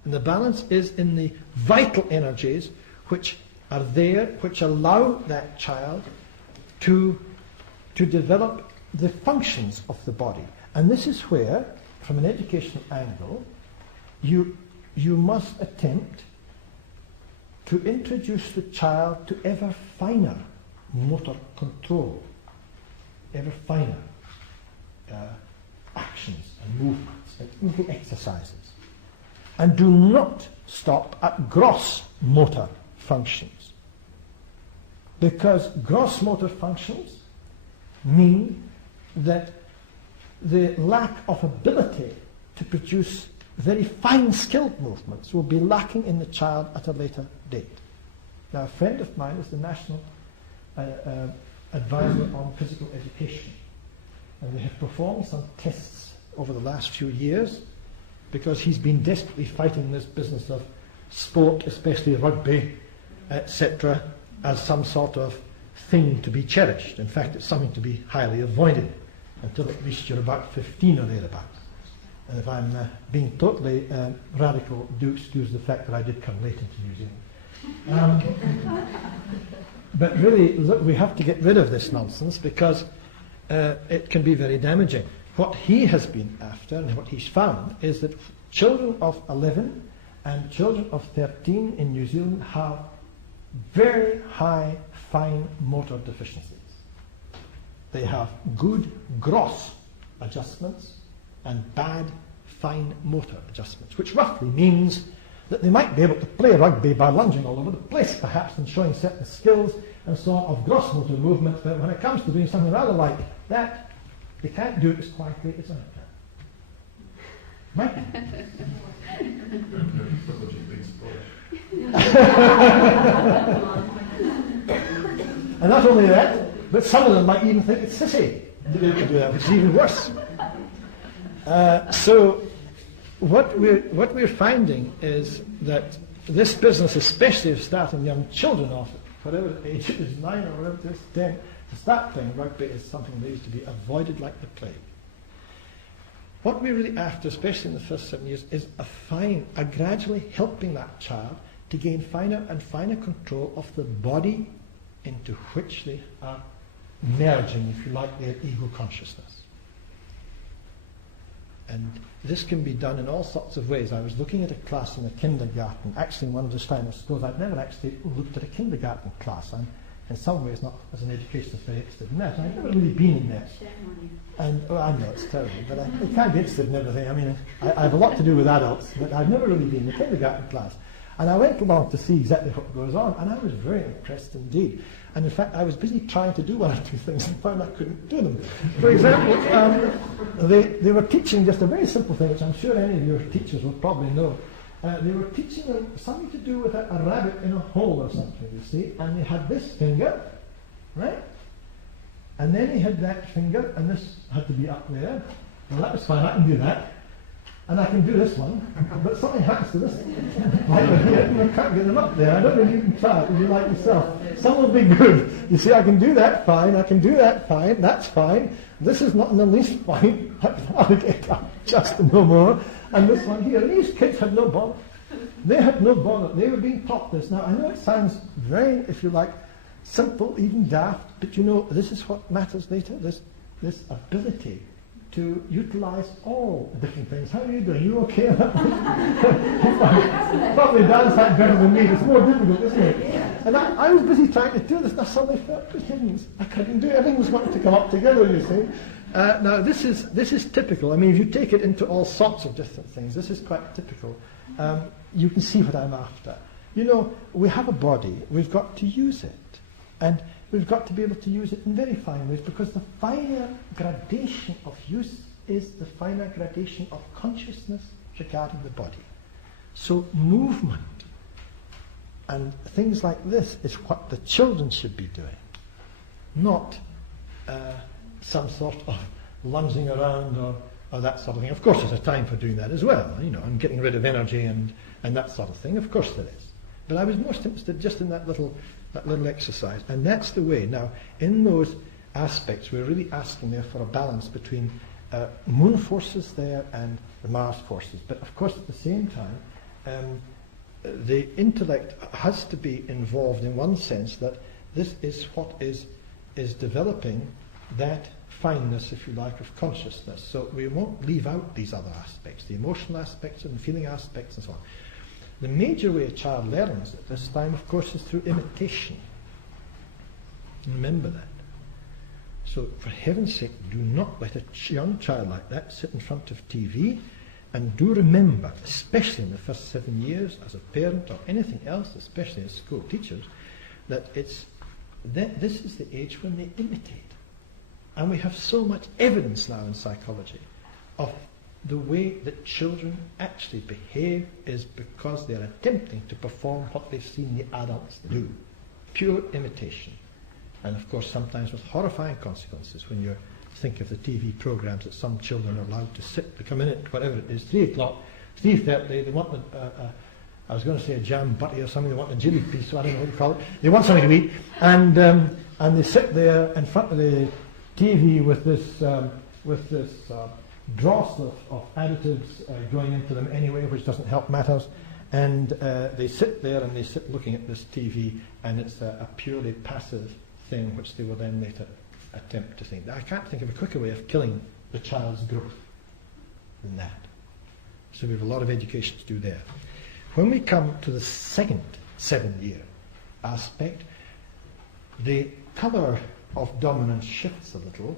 And the balance is in the vital energies which are there, which allow that child to develop the functions of the body. And this is where, from an educational angle, you must attempt to introduce the child to ever finer motor control, ever finer actions and movements and even exercises. And do not stop at gross motor functions. Because gross motor functions mean that the lack of ability to produce very fine skilled movements will be lacking in the child at a later date. Now, a friend of mine is the National Advisor on Physical Education, and they have performed some tests over the last few years because he's been desperately fighting this business of sport, especially rugby, etc., as some sort of thing to be cherished. In fact, it's something to be highly avoided until at least you're about 15 or thereabouts. And if I'm being totally radical, do excuse the fact that I did come late into New Zealand. But really, look, we have to get rid of this nonsense because it can be very damaging. What he has been after and what he's found is that children of 11 and children of 13 in New Zealand have very high fine motor deficiencies. They have good gross adjustments and bad fine motor adjustments, which roughly means that they might be able to play rugby by lunging all over the place, perhaps, and showing certain skills and so on of gross motor movement, but when it comes to doing something rather like that, they can't do it as quietly as I can. Mike? And not only that, but some of them might even think it's sissy to be able to do that, which is even worse. So what we're finding is that this business, especially of starting young children off whatever age it is, 9 or whatever it is, 10, to start playing rugby is something that used to be avoided like the plague. What we're really after, especially in the first 7 years, is a gradually helping that child to gain finer and finer control of the body into which they are merging, if you like, their ego consciousness. And this can be done in all sorts of ways. I was looking at a class in a kindergarten, actually in one of the Steiner schools. I'd never actually looked at a kindergarten class. I'm in some ways not as an educationist very interested in that. I've never really been in there. And I know it's terrible, but I can't be interested in everything. I mean, I have a lot to do with adults, but I've never really been in a kindergarten class. And I went along to see exactly what goes on, and I was very impressed indeed. And in fact, I was busy trying to do one or two things and found I couldn't do them. For example, they were teaching just a very simple thing, which I'm sure any of your teachers will probably know. They were teaching them something to do with a rabbit in a hole or something, you see, and they had this finger, right? And then he had that finger, and this had to be up there. Well, that was fine, I can do that. And I can do this one, but something happens to this one. I can't get them up there. I don't know if you can try it if you like yourself. Some will be good. You see, I can do that fine, I can do that fine, that's fine. This is not in the least fine. I'll get up just no more. And this one here, these kids had no bother. They had no bother. They were being taught this. Now, I know it sounds very, if you like, simple, even daft, but you know, this is what matters later, this ability to utilize all different things. How are you doing? You okay? You probably dance that better than me. It's more difficult, isn't it? And I was busy trying to do this, and I suddenly felt, good heavens, I couldn't do it. Everything was wanting to come up together, you see. Now, this is typical. I mean, if you take it into all sorts of different things, this is quite typical. You can see what I'm after. You know, we have a body, we've got to use it. And we've got to be able to use it in very fine ways, because the finer gradation of use is the finer gradation of consciousness regarding the body. So movement and things like this is what the children should be doing, not some sort of lunging around or that sort of thing. Of course there's a time for doing that as well, you know, and getting rid of energy and that sort of thing. Of course there is. But I was most interested just in that little exercise, and that's the way. Now, in those aspects, we're really asking there for a balance between moon forces there and the Mars forces. But of course, at the same time, the intellect has to be involved in one sense, that this is what is developing that fineness, if you like, of consciousness. So we won't leave out these other aspects, the emotional aspects and the feeling aspects and so on. The major way a child learns at this time, of course, is through imitation. Remember that. So, for heaven's sake, do not let a young child like that sit in front of TV, and do remember, especially in the first 7 years, as a parent or anything else, especially as school teachers, that this is the age when they imitate. And we have so much evidence now in psychology of the way that children actually behave is because they're attempting to perform what they've seen the adults do. Pure imitation. And of course sometimes with horrifying consequences when you think of the TV programs that some children are allowed to sit, to come in at whatever it is, 3 o'clock, 3:30, they want I was going to say a jam butty or something, they want a jelly piece, so I don't know what you call it. They want something to eat, and they sit there in front of the TV with this dross of additives going into them anyway, which doesn't help matters, and they sit there and they sit looking at this TV, and it's a purely passive thing which they will then later attempt to think. I can't think of a quicker way of killing the child's growth than that. So we have a lot of education to do there. When we come to the second 7-year aspect, the colour of dominance shifts a little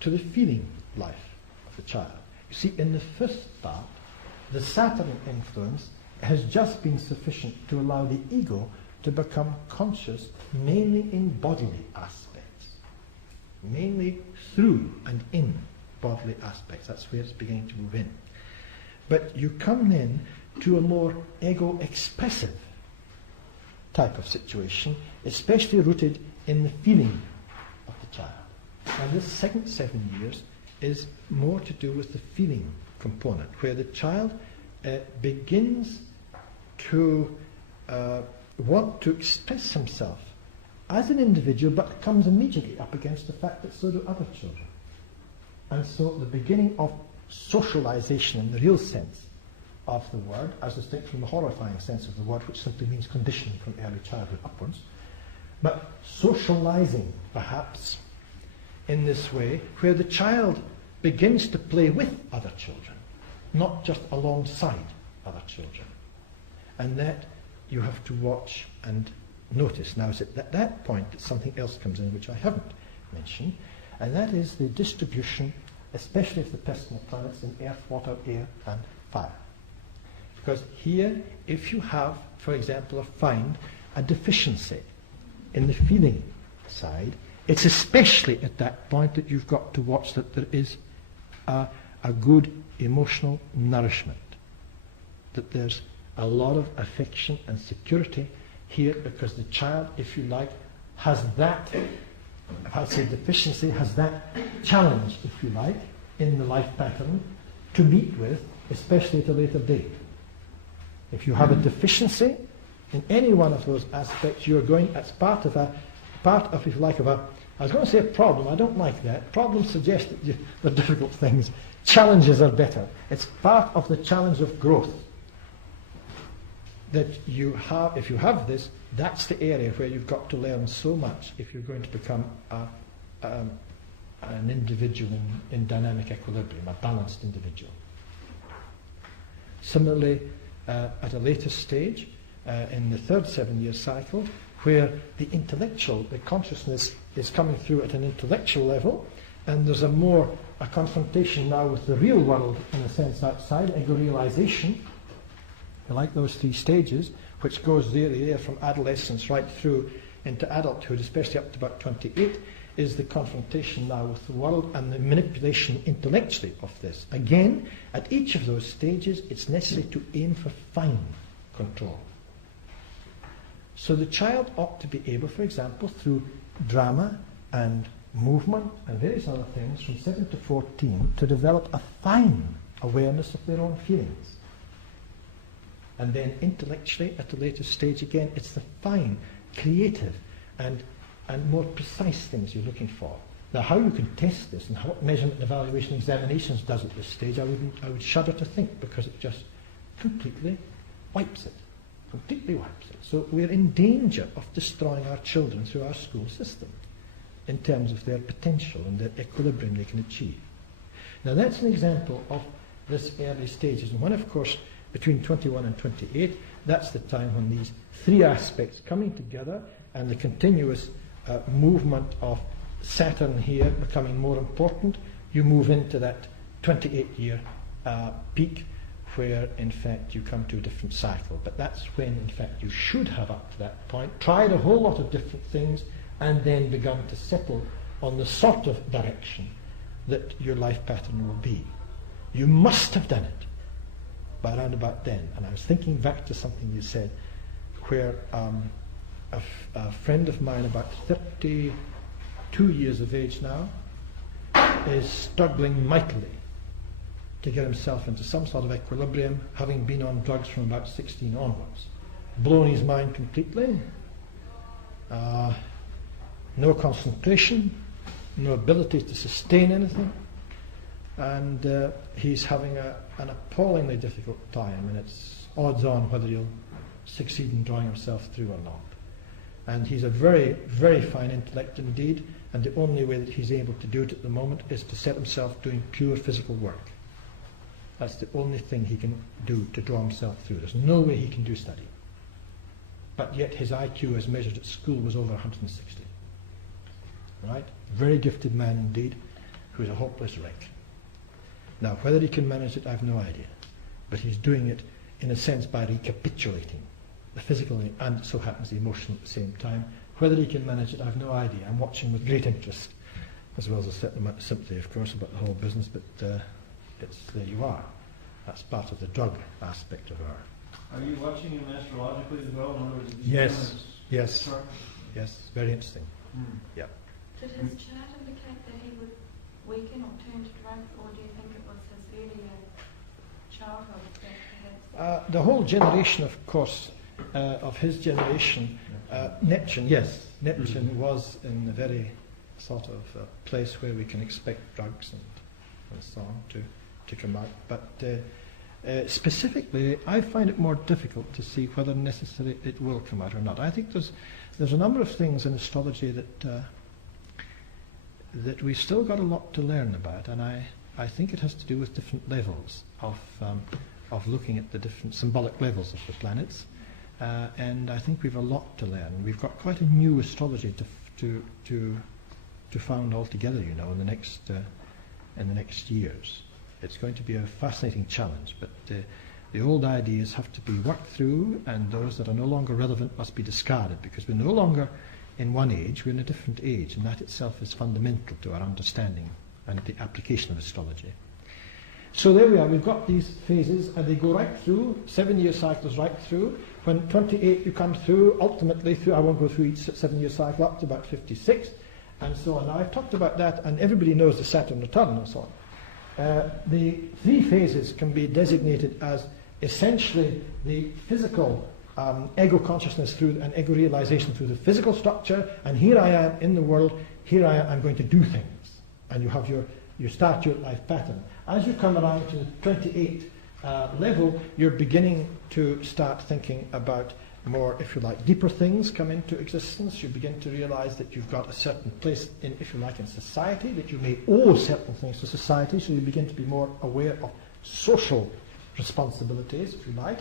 to the feeling life of the child. You see, in the first part, the Saturn influence has just been sufficient to allow the ego to become conscious mainly in bodily aspects, mainly through and in bodily aspects. That's where it's beginning to move in. But you come then to a more ego-expressive type of situation, especially rooted in the feeling of the child. And this second 7 years is more to do with the feeling component, where the child begins to want to express himself as an individual, but comes immediately up against the fact that so do other children. And so the beginning of socialization in the real sense of the word, as distinct from the horrifying sense of the word, which simply means conditioning from early childhood upwards, but socializing, perhaps, in this way, where the child begins to play with other children, not just alongside other children. And that you have to watch and notice. Now, it's at that point that something else comes in, which I haven't mentioned, and that is the distribution, especially of the personal planets in earth, water, air, and fire. Because here, if you have, for example, a deficiency in the feeling side, it's especially at that point that you've got to watch that there is a good emotional nourishment, that there's a lot of affection and security here, because the child, if you like, has that, if I say deficiency, has that challenge, if you like, in the life pattern to meet with, especially at a later date. If you have a deficiency in any one of those aspects, you're going, as part of, if you like, I was going to say a problem, I don't like that. Problems suggest that they're difficult things. Challenges are better. It's part of the challenge of growth. That you have, if you have this, that's the area where you've got to learn so much if you're going to become an individual in dynamic equilibrium, a balanced individual. Similarly, at a later stage, in the third 7-year cycle, where the consciousness is coming through at an intellectual level, and there's a confrontation now with the real world, in a sense, outside, ego realization. I like those 3 stages, which goes there from adolescence right through into adulthood, especially up to about 28, is the confrontation now with the world and the manipulation intellectually of this. Again, at each of those stages, it's necessary to aim for fine control. So the child ought to be able, for example, through drama and movement and various other things, from 7 to 14, to develop a fine awareness of their own feelings. And then intellectually, at a later stage again, it's the fine, creative, and more precise things you're looking for. Now, how you can test this and what measurement and evaluation examinations does at this stage, I would shudder to think, because it just completely wipes it. Completely wipes it. So we're in danger of destroying our children through our school system in terms of their potential and the equilibrium they can achieve. Now, that's an example of this early stages. And when, of course, between 21 and 28, that's the time when these 3 aspects coming together and the continuous movement of Saturn here becoming more important, you move into that 28-year peak, where in fact you come to a different cycle. But that's when in fact you should have, up to that point, tried a whole lot of different things and then begun to settle on the sort of direction that your life pattern will be. You must have done it by around about then. And I was thinking back to something you said, where a friend of mine, about 32 years of age now, is struggling mightily to get himself into some sort of equilibrium, having been on drugs from about 16 onwards. Blown his mind completely, no concentration, no ability to sustain anything, and he's having an appallingly difficult time, and it's odds on whether he'll succeed in drawing himself through or not. And he's a very, very fine intellect indeed, and the only way that he's able to do it at the moment is to set himself doing pure physical work. That's the only thing he can do to draw himself through. There's no way he can do study. But yet his IQ as measured at school was over 160. Right? Very gifted man indeed, who's a hopeless wreck. Now, whether he can manage it, I've no idea. But he's doing it, in a sense, by recapitulating the physical and, so happens, the emotional at the same time. Whether he can manage it, I've no idea. I'm watching with great interest, as well as a certain amount of sympathy, of course, about the whole business, but there you are. That's part of the drug aspect of our... Are you watching him astrologically as well? In other words, Yes, very interesting. Yeah. Did his chart indicate that he would weaken or turn to drug, or do you think it was his earlier childhood that perhaps... The whole generation, of course, of his generation Neptune, yes. Neptune was in the very sort of place where we can expect drugs and so on to come out. But specifically, I find it more difficult to see whether necessarily it will come out or not. I think there's a number of things in astrology that we've still got a lot to learn about, and I think it has to do with different levels of looking at the different symbolic levels of the planets. And I think we've a lot to learn. We've got quite a new astrology to found altogether, you know, in the next years. It's going to be a fascinating challenge, but the old ideas have to be worked through, and those that are no longer relevant must be discarded, because we're no longer in one age, we're in a different age, and that itself is fundamental to our understanding and the application of astrology. So there we are, we've got these phases, and they go right through, 7-year cycles right through. When 28 you come through, ultimately through, I won't go through each 7-year cycle, up to about 56, and so on. Now I've talked about that, and everybody knows the Saturn return and so on. The 3 phases can be designated as essentially the physical ego consciousness through and ego realization through the physical structure, and here I am in the world, here I'm going to do things, and you start your life pattern. As you come around to the 28 level, you're beginning to start thinking about more, if you like, deeper things come into existence. You begin to realize that you've got a certain place in, if you like, in society, that you may owe certain things to society, so you begin to be more aware of social responsibilities, if you like,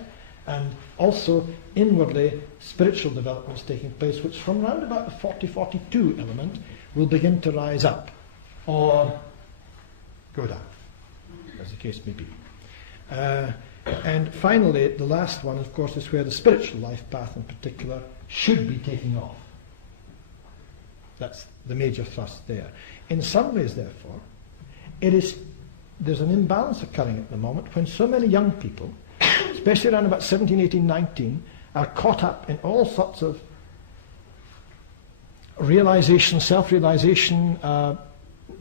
and also inwardly spiritual developments taking place, which from round about the 40-42 element will begin to rise up or go down, as the case may be. And finally, the last one, of course, is where the spiritual life path in particular should be taking off. That's the major thrust there. In some ways, therefore, there's an imbalance occurring at the moment when so many young people, especially around about 17, 18, 19, are caught up in all sorts of realization, self-realization,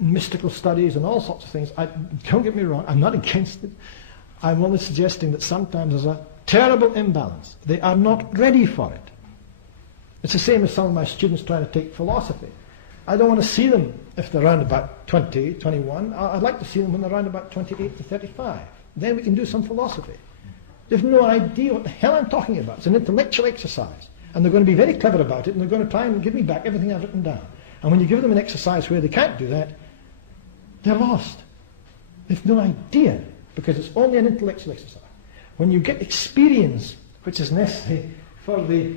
mystical studies and all sorts of things. Don't get me wrong, I'm not against it. I'm only suggesting that sometimes there's a terrible imbalance. They are not ready for it. It's the same as some of my students trying to take philosophy. I don't want to see them if they're around about 20, 21. I'd like to see them when they're around about 28 to 35. Then we can do some philosophy. They have no idea what the hell I'm talking about. It's an intellectual exercise. And they're going to be very clever about it, and they're going to try and give me back everything I've written down. And when you give them an exercise where they can't do that, they're lost. They've no idea, because it's only an intellectual exercise. When you get experience, which is necessary for the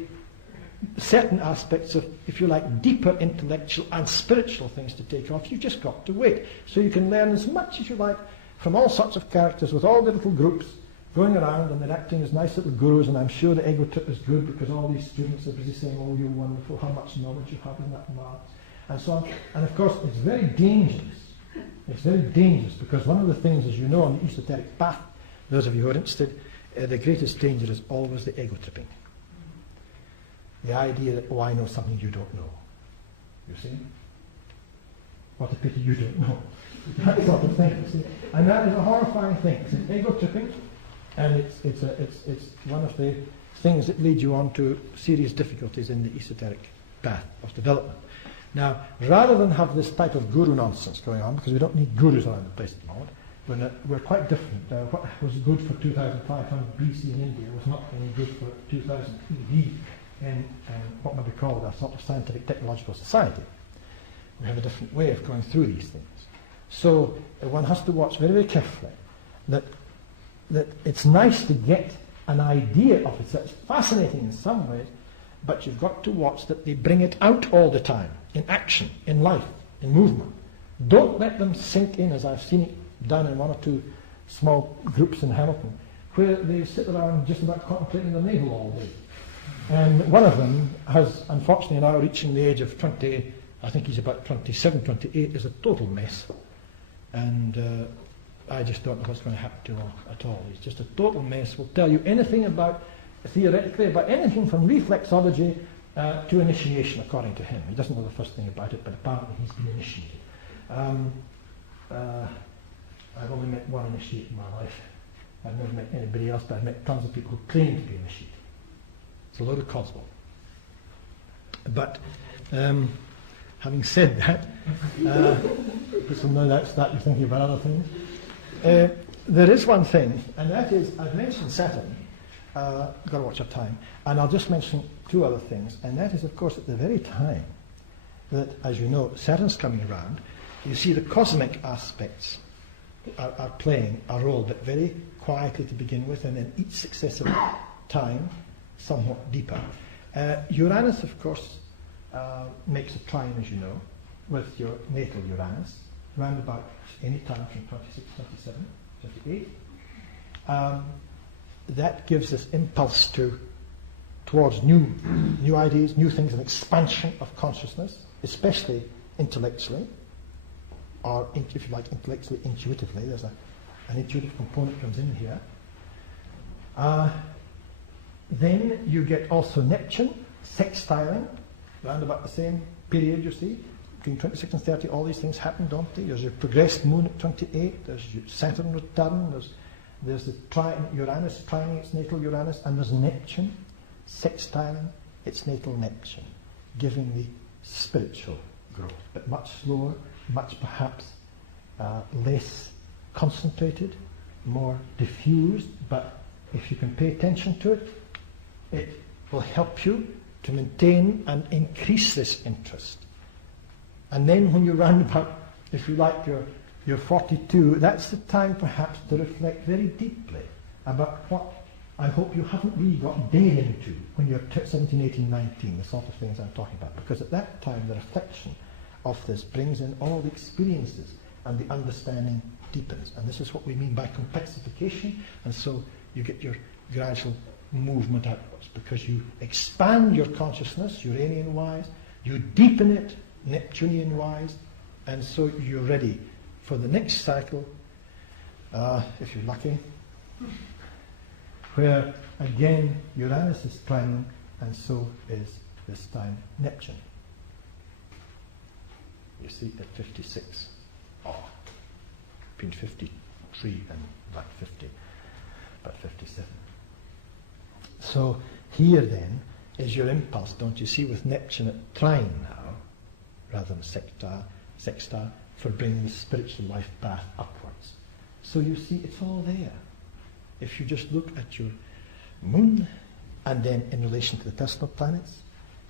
certain aspects of, if you like, deeper intellectual and spiritual things to take off, you've just got to wait. So you can learn as much as you like from all sorts of characters with all the little groups going around, and they're acting as nice little gurus, and I'm sure the ego trip is good because all these students are busy saying, oh, you're wonderful, how much knowledge you have, isn't that marvelous, and so on. And of course, it's very dangerous. It's very dangerous because one of the things, as you know, on the esoteric path, those of you who are interested, the greatest danger is always the ego tripping. The idea that, oh, I know something you don't know. You see? What a pity you don't know. That sort of thing, you see? And that is a horrifying thing. It's an ego tripping, and it's one of the things that lead you on to serious difficulties in the esoteric path of development. Now, rather than have this type of guru nonsense going on, because we don't need gurus around the place at the moment, we're quite different. What was good for 2500 BC in India was not any good for 2000 ED in what might be called a sort of scientific technological society. We have a different way of going through these things. So one has to watch very, very carefully that it's nice to get an idea of it. So it's fascinating in some ways, but you've got to watch that they bring it out all the time, in action, in life, in movement. Don't let them sink in, as I've seen it done in one or two small groups in Hamilton, where they sit around just about contemplating the navel all day. And one of them has, unfortunately now reaching the age of 20, I think he's about 27, 28, is a total mess. And I just don't know what's going to happen to him at all. He's just a total mess. Will tell you anything about, theoretically, about anything from reflexology to initiation, according to him. He doesn't know the first thing about it, but apparently he's been initiated. I've only met one initiate in my life. I've never met anybody else, but I've met tons of people who claim to be initiated. It's a load of cosmo. But having said that, so now that start you thinking about other things. There is one thing, and that is, I've mentioned Saturn, got to watch our time, and I'll just mention two other things, and that is, of course, at the very time that, as you know, Saturn's coming around, you see the cosmic aspects are playing a role, but very quietly to begin with, and then each successive time somewhat deeper. Uranus, of course, makes a trine, as you know, with your natal Uranus, round about any time from 26, 27, 28. That gives us impulse towards new ideas, new things, an expansion of consciousness, especially intellectually, or if you like, intellectually, intuitively. There's an intuitive component comes in here. Then you get also Neptune sextiling around about the same period, you see. Between 26 and 30, all these things happen, don't they? There's your progressed moon at 28, there's your Saturn return, there's the Uranus trining its natal Uranus, and there's Neptune sextiling its natal Neptune, giving the spiritual growth, but much slower, much perhaps less concentrated, more diffused, but if you can pay attention to it, it will help you to maintain and increase this interest. And then when you round about, if you like, you're 42, that's the time perhaps to reflect very deeply about what I hope you haven't really got day into when you're 17, 18, 19, the sort of things I'm talking about. Because at that time the reflection of this brings in all the experiences and the understanding deepens. And this is what we mean by complexification, and so you get your gradual movement outwards, because you expand your consciousness, Uranian-wise, you deepen it, Neptunian-wise, and so you're ready for the next cycle, if you're lucky, where again Uranus is trining, and so is this time Neptune. You see at 56, between 53 and about 50, about 57. So here then is your impulse, don't you see, with Neptune at trine now, rather than sextile, for bringing the spiritual life path upwards. So you see, it's all there. If you just look at your moon, and then in relation to the personal planets,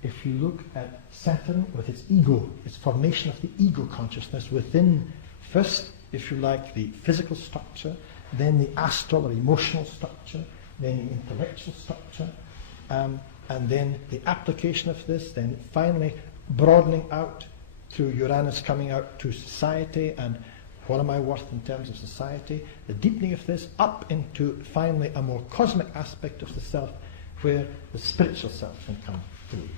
if you look at Saturn with its ego, its formation of the ego consciousness within, first, if you like, the physical structure, then the astral or emotional structure, then the intellectual structure, and then the application of this, then finally broadening out through Uranus coming out to society, and what am I worth in terms of society, the deepening of this up into finally a more cosmic aspect of the self, where the spiritual self can come through.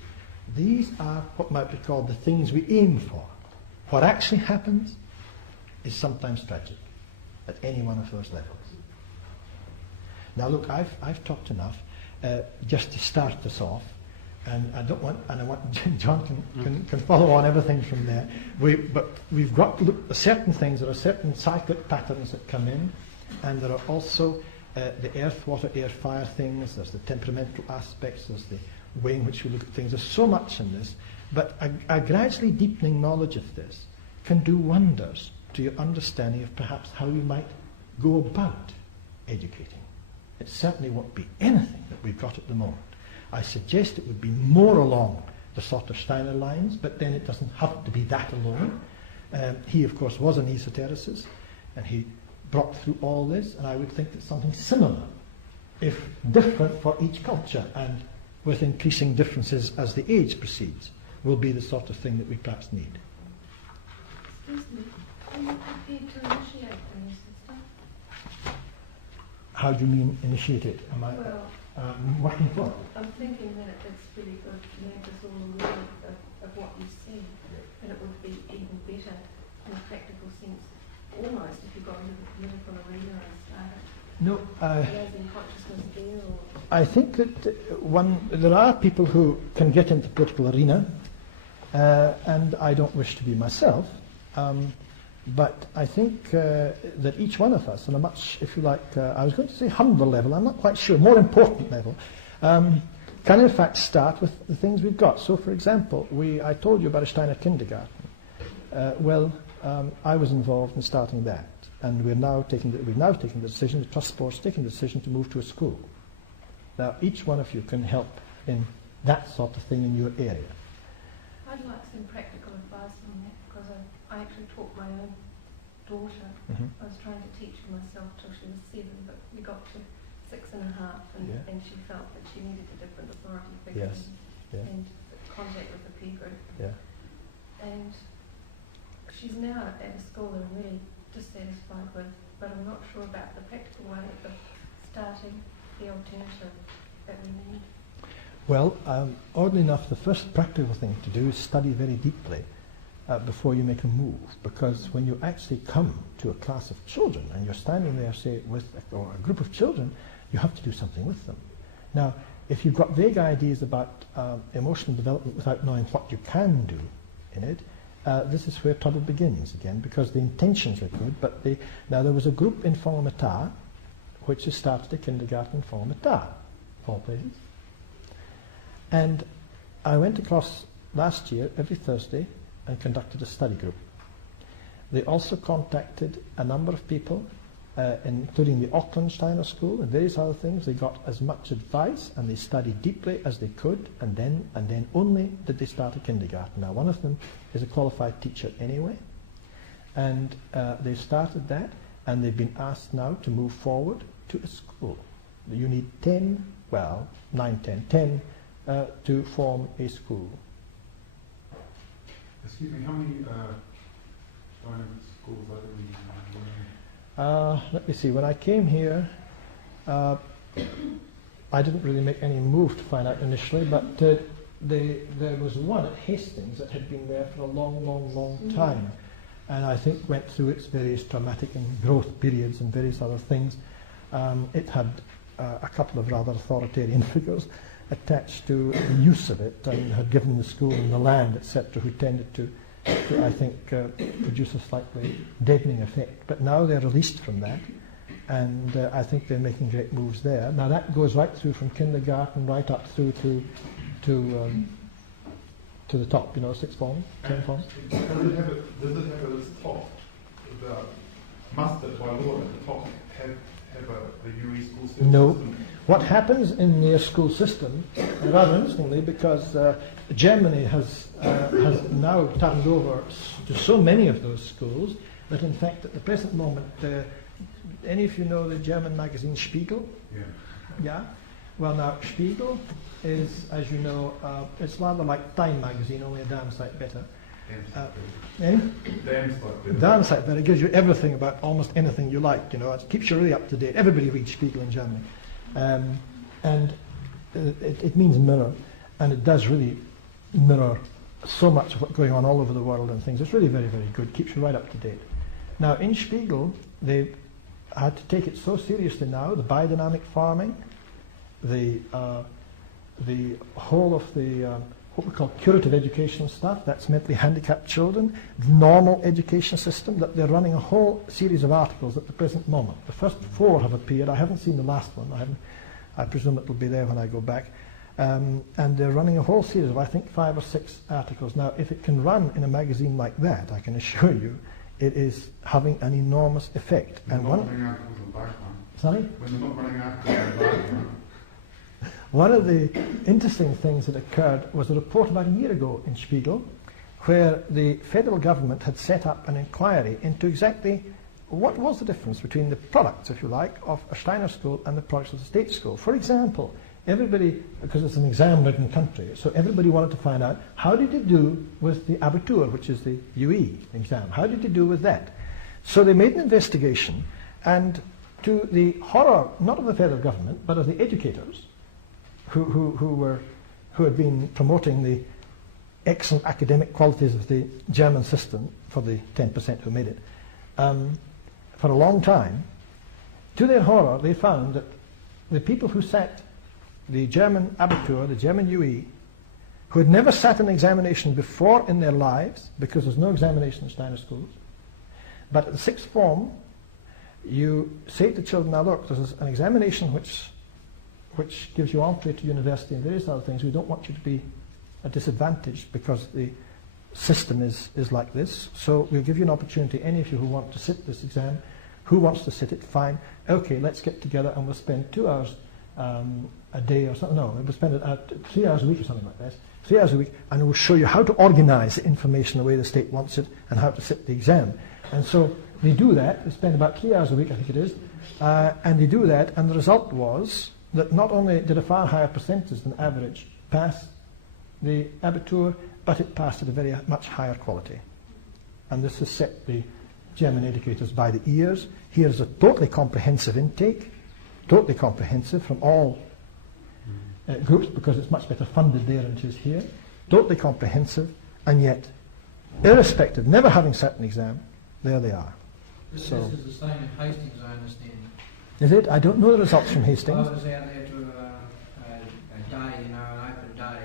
These are what might be called the things we aim for. What actually happens is sometimes tragic at any one of those levels. Now look, I've talked enough just to start this off, and I want John can follow on everything from there. But we've got to look at certain things. There are certain cyclic patterns that come in, and there are also the earth, water, air, fire things. There's the temperamental aspects. There's the way in which we look at things. There's so much in this, but a gradually deepening knowledge of this can do wonders to your understanding of perhaps how you might go about educating. It certainly won't be anything that we've got at the moment. I suggest it would be more along the sort of Steiner lines, but then it doesn't have to be that alone. He, of course, was an esotericist, and he brought through all this, and I would think that something similar, if different for each culture, and with increasing differences as the age proceeds, will be the sort of thing that we perhaps need. Excuse me, are you prepared to initiate things and stuff? How do you mean initiate it? Am I working for it? I'm thinking that it's really good to make us all aware of what you see, but it would be even better in a practical sense, almost if you got into the political arena and started raising consciousness there. Or I think that there are people who can get into the political arena, and I don't wish to be myself, but I think that each one of us, on a much, if you like, I was going to say humbler level, I'm not quite sure, more important level, can in fact start with the things we've got. So, for example, I told you about a Steiner kindergarten. I was involved in starting that, and we've now taken the decision, the Trust Board's taken the decision to move to a school. Now, each one of you can help in that sort of thing in your area. I'd like some practical advice on that, because I actually taught my own daughter. I was trying to teach her myself till she was 7, but we got to 6.5, and she felt that she needed a different authority figure and contact with the peer group. And she's now at a school that I'm really dissatisfied with, but I'm not sure about the practical way of starting the alternative that we need. Well, oddly enough, the first practical thing to do is study very deeply before you make a move, because when you actually come to a class of children and you're standing there, say, with a group of children, you have to do something with them. Now, if you've got vague ideas about emotional development without knowing what you can do in it, this is where trouble begins again, because the intentions are good, but now there was a group in Fongamatta which has started a kindergarten in Fongamatta, of all places. And I went across last year every Thursday and conducted a study group. They also contacted a number of people, including the Auckland Steiner School and various other things. They got as much advice and they studied deeply as they could, and then only did they start a kindergarten. Now, one of them is a qualified teacher anyway, and they started that, and they've been asked now to move forward to a school. You need 10 to form a school. Excuse me, how many Steiner schools are there in Let me see, when I came here, I didn't really make any move to find out initially, but there was one at Hastings that had been there for a long time, and I think went through its various traumatic and growth periods and various other things. It had a couple of rather authoritarian figures attached to the use of it, and had given the school and the land, etc., who tended to I think, produce a slightly deadening effect. But now they're released from that, and I think they're making great moves there. Now that goes right through from kindergarten right up through to the top, sixth form, 10th form. Does it have a top? Must it, by law, at the top have a UE school system? No. What happens in their school system, rather interestingly, because Germany has now turned over to so many of those schools that, in fact, at the present moment, any of you know the German magazine Spiegel? Yeah. Yeah? Well, now, Spiegel is, as you know, it's rather like Time magazine, only a damn sight better. Damn sight better. It gives you everything about almost anything you like, It keeps you really up to date. Everybody reads Spiegel in Germany. And it means mirror, and it does really mirror so much of what's going on all over the world and things. It's really very, very good, keeps you right up to date. Now, in Spiegel, they've had to take it so seriously now, the biodynamic farming, the whole of the what we call curative education stuff, that's mentally handicapped children, the normal education system, that they're running a whole series of articles at the present moment. The first 4 have appeared. I haven't seen the last one. I presume it will be there when I go back. And they're running a whole series of, I think, 5 or 6 articles. Now, if it can run in a magazine like that, I can assure you, it is having an enormous effect. When they're not running articles on background. Sorry? When they're not running articles on background. One of the interesting things that occurred was a report about a year ago in Spiegel, where the federal government had set up an inquiry into exactly what was the difference between the products, if you like, of a Steiner school and the products of the state school. For example, everybody, because it's an exam-ridden country, so everybody wanted to find out, how did you do with the Abitur, which is the UE exam? How did you do with that? So they made an investigation, and to the horror, not of the federal government, but of the educators, who had been promoting the excellent academic qualities of the German system for the 10% who made it, for a long time, to their horror, they found that the people who sat the German Abitur, the German UE, who had never sat an examination before in their lives, because there's no examination in Steiner schools, but at the 6th form, you say to children, now look, there's an examination which which gives you entree to university and various other things. We don't want you to be a disadvantage because the system is like this. So we'll give you an opportunity, any of you who want to sit this exam. Who wants to sit it? Fine. Okay, let's get together and we'll spend 2 hours a day or something. No, we'll spend 3 hours a week or something like that. 3 hours a week, and we'll show you how to organise the information the way the state wants it and how to sit the exam. And so they do that. They spend about 3 hours a week, I think it is, and they do that. And the result was that not only did a far higher percentage than average pass the Abitur, but it passed at a very much higher quality. And this has set the German educators by the ears. Here is a totally comprehensive intake, totally comprehensive from all groups, because it's much better funded there than it is here. Totally comprehensive, and yet, irrespective, never having sat an exam, there they are. This is the same in Hastings, I understand. Is it? I don't know the results from Hastings. I was out there to a day, an open day,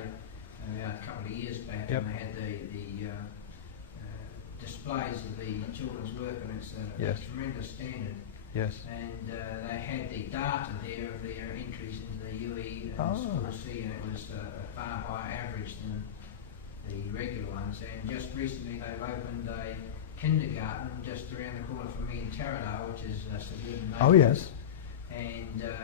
about a couple of years back, Yep. and they had the displays of the children's work, and it's Yes. a tremendous standard. Yes. And they had the data there of their entries into the UE and School C, and it was a far higher average than the regular ones. And just recently they've opened a kindergarten just around the corner from me in Taradale, which is suburban. Oh, yes. And the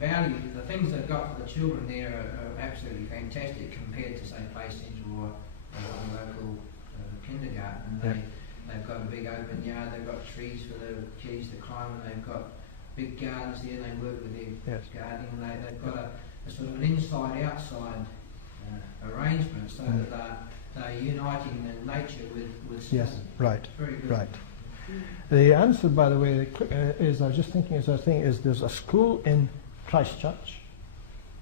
value, the things they've got for the children there are absolutely fantastic compared to, say, Placent or a local kindergarten. They've got a big open yard, they've got trees for the kids to climb, and they've got big gardens there, and they work with their gardening, and they've got a sort of an inside-outside arrangement, so that they're uniting the nature with Yes, system. right, Very good. right. The answer, by the way, is, I was just thinking, is there's a school in Christchurch,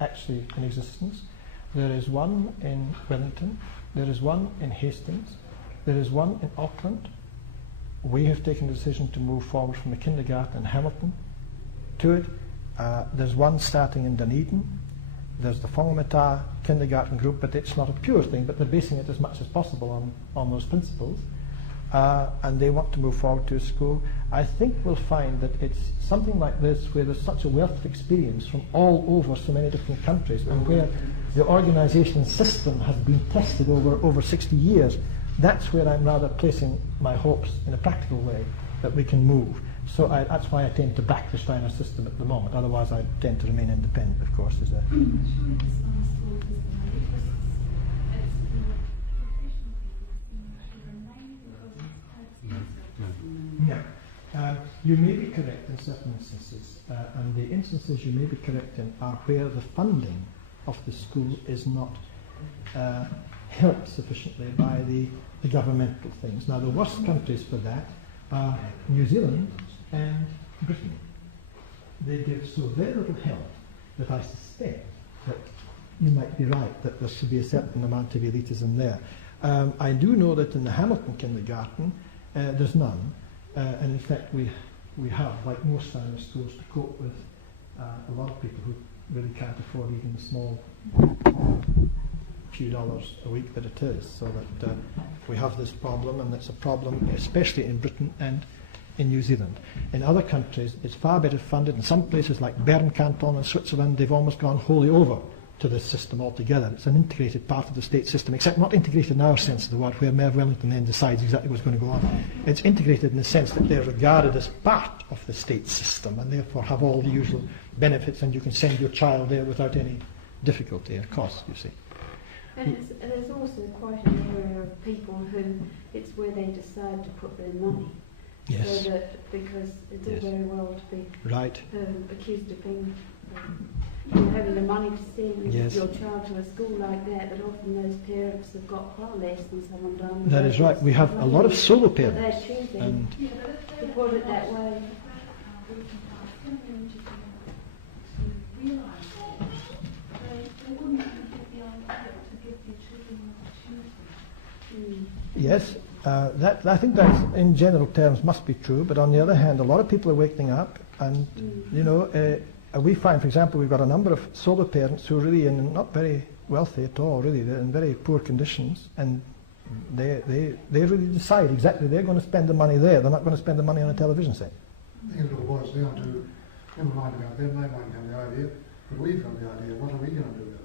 actually in existence. There is one in Wellington. There is one in Hastings. There is one in Auckland. We have taken the decision to move forward from the kindergarten in Hamilton to it. There's one starting in Dunedin. There's the Whangamata kindergarten group, but it's not a pure thing, but they're basing it as much as possible on those principles. And they want to move forward to a school. I think we'll find that it's something like this where there's such a wealth of experience from all over so many different countries, and where the organisation system has been tested over 60 years. That's where I'm rather placing my hopes in a practical way that we can move. So that's why I tend to back the Steiner system at the moment. Otherwise I tend to remain independent, of course. No. You may be correct in certain instances, and the instances you may be correct in are where the funding of the school is not helped sufficiently by the governmental things. Now, the worst countries for that are New Zealand and Britain. They give so very little help that I suspect that you might be right, that there should be a certain amount of elitism there. I do know that in the Hamilton kindergarten, there's none. And in fact, we have, like most Steiner schools, to cope with a lot of people who really can't afford even the small few dollars a week that it is. So that we have this problem, and it's a problem especially in Britain and in New Zealand. In other countries, it's far better funded. In some places like Bern Canton in Switzerland, they've almost gone wholly over to this system altogether. It's an integrated part of the state system, except not integrated in our sense of the word, where Merv Wellington then decides exactly what's going to go on. It's integrated in the sense that they're regarded as part of the state system, and therefore have all the usual benefits, and you can send your child there without any difficulty or cost, you see. And there's also quite an area of people who it's where they decide to put their money. Yes. So that, because it's all very well to be accused of being having the money to send your child to a school like that, but often those parents have got far less than someone done. That is right. We have a lot of solo parents. They're choosing to put it that way. Yes, I think that in general terms must be true, but on the other hand, a lot of people are waking up, and we find, for example, we've got a number of solo parents who are really not very wealthy at all, really. They're in very poor conditions, and they really decide exactly they're going to spend the money there. They're not going to spend the money on a television set. I think it all boils down to Never mind about them, they might have the idea, but we've got the idea. What are we going to do with it?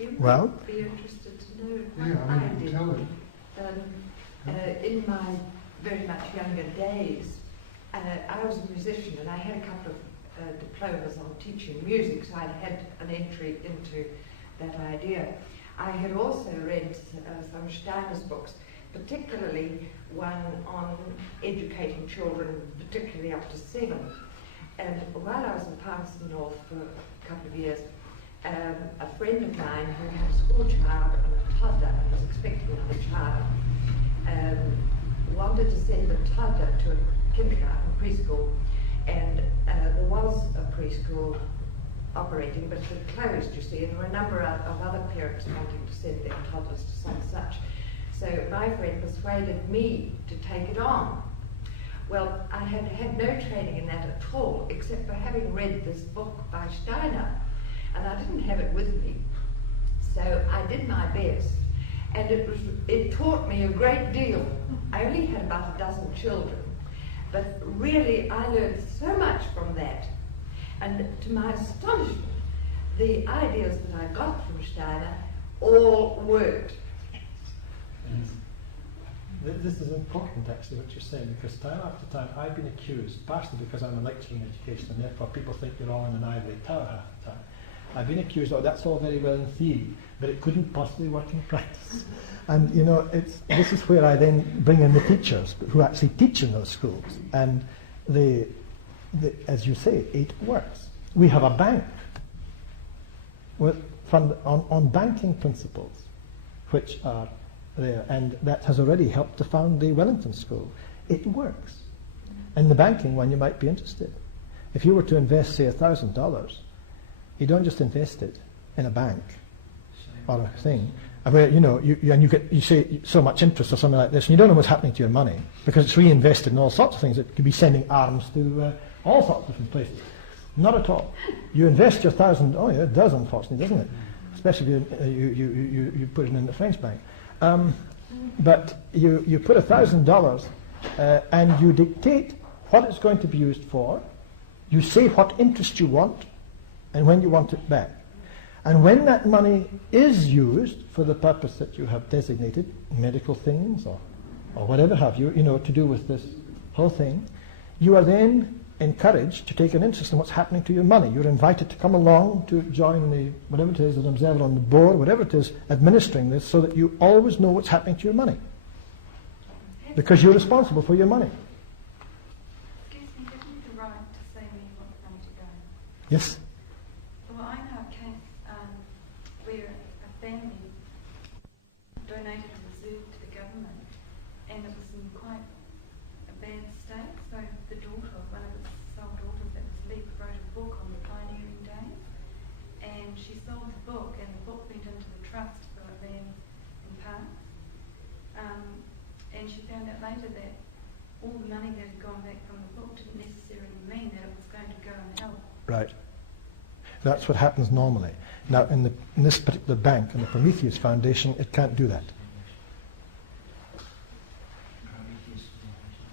You Well- might be interested to know Yeah, what I I mean, you did. can tell them. In my very much younger days, I was a musician and I had a couple of diplomas on teaching music, so I'd had an entry into that idea. I had also read some Steiner's books, particularly one on educating children, particularly up to 7. And while I was in Palmerston North for a couple of years, a friend of mine who had a school child and a toddler and was expecting another child wanted to send the toddler to a kindergarten, preschool, and there was a preschool operating, but it had closed, you see, and there were a number of other parents wanting to send their toddlers to some such. So my friend persuaded me to take it on. Well, I had had no training in that at all, except for having read this book by Steiner, and I didn't have it with me. So I did my best, and it taught me a great deal. I only had about a dozen children, but really I learned so much from that. And to my astonishment, the ideas that I got from Steiner all worked. This is important, actually, what you're saying, because time after time I've been accused, partially because I'm a lecturer in education, and therefore people think you're all in an ivory tower half the time. I've been accused, oh, that's all very well in theory, but it couldn't possibly work in practice. And, you know, this is where I then bring in the teachers who actually teach in those schools. And as you say, it works. We have a bank on banking principles, which are there, and that has already helped to found the Wellington School. It works. In the banking one, you might be interested. If you were to invest, say, $1,000, you don't just invest it in a bank or a thing, where you say so much interest or something like this, and you don't know what's happening to your money because it's reinvested in all sorts of things. It could be sending arms to all sorts of different places. Not at all. You invest your $1,000. Oh yeah, it does, unfortunately, doesn't it? Especially if you put it in the French bank. But you put $1,000 and you dictate what it's going to be used for. You say what interest you want and when you want it back. And when that money is used for the purpose that you have designated, medical things or whatever have you, to do with this whole thing, you are then encouraged to take an interest in what's happening to your money. You're invited to come along to join the, whatever it is, an observer on the board, whatever it is, administering this, so that you always know what's happening to your money. Because you're responsible for your money. Excuse me, give me the right to say where you want the money to go. Yes? Well, I know a case where a family donated a reserve to the government, and it was in quite a bad state, so the daughter, one of its sole daughters that was left, wrote a book on the pioneering days, and she sold the book, and the book went into the trust for a land in parks, and she found out later that all the money that had gone back from the book didn't necessarily mean that it was going to go and help. Right. That's what happens normally. Now, in this particular bank, in the Prometheus Foundation, it can't do that.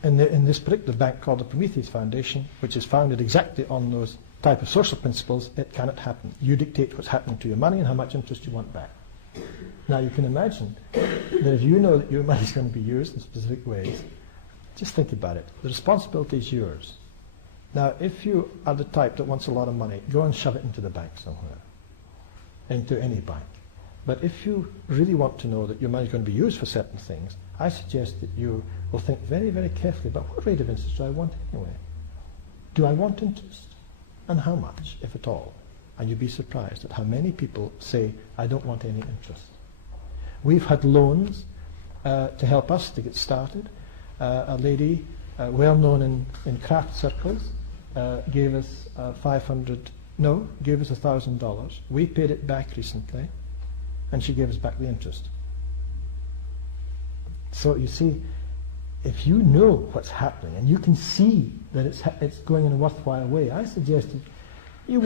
In this particular bank called the Prometheus Foundation, which is founded exactly on those type of social principles, it cannot happen. You dictate what's happening to your money and how much interest you want back. Now you can imagine that if you know that your money is going to be used in specific ways, just think about it. The responsibility is yours. Now if you are the type that wants a lot of money, go and shove it into the bank somewhere, into any bank. But if you really want to know that your money is going to be used for certain things, I suggest that you will think very, very carefully about what rate of interest do I want anyway. Do I want interest? And how much, if at all? And you'd be surprised at how many people say, I don't want any interest. We've had loans to help us to get started. A lady, well known in craft circles, gave us gave us $1,000. We paid it back recently, and she gave us back the interest. So you see, if you know what's happening and you can see that it's going in a worthwhile way, I suggest that you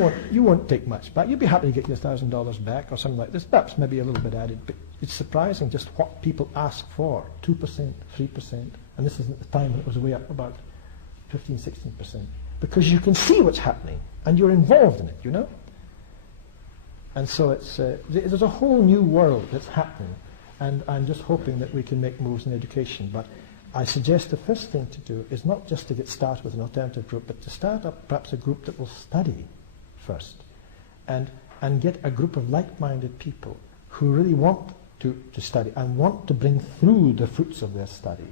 won't take much back. You'll be happy to get your $1,000 back or something like this. Perhaps maybe a little bit added, but it's surprising just what people ask for. 2%, 3%, and this isn't the time when it was way up about 15, 16%. because you can see what's happening and you're involved in it, you know. And so there's a whole new world that's happening, and I'm just hoping that we can make moves in education. But I suggest the first thing to do is not just to get started with an alternative group, but to start up perhaps a group that will study first, and get a group of like-minded people who really want to study and want to bring through the fruits of their study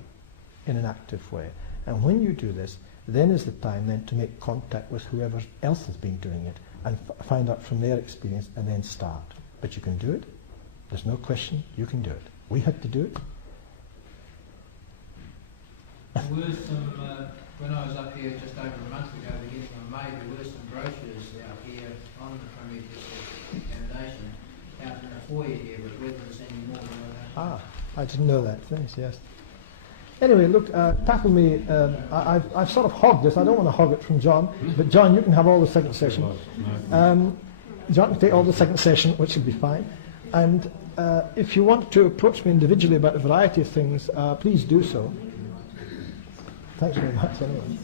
in an active way. And when you do this, then is the time then to make contact with whoever else has been doing it and find out from their experience and then start. But you can do it. There's no question. You can do it. We had to do it. There were some, when I was up here just over a month ago beginning of May, there were some brochures out here on the Prometheus examination out in the foyer here, but whether there's any more than that. I didn't know that. Thanks, yes. Anyway, look, tackle me. I've sort of hogged this. I don't want to hog it from John, but John, you can have all the second session. John can take all the second session, which will be fine. And if you want to approach me individually about a variety of things, please do so. Thanks very much, anyway.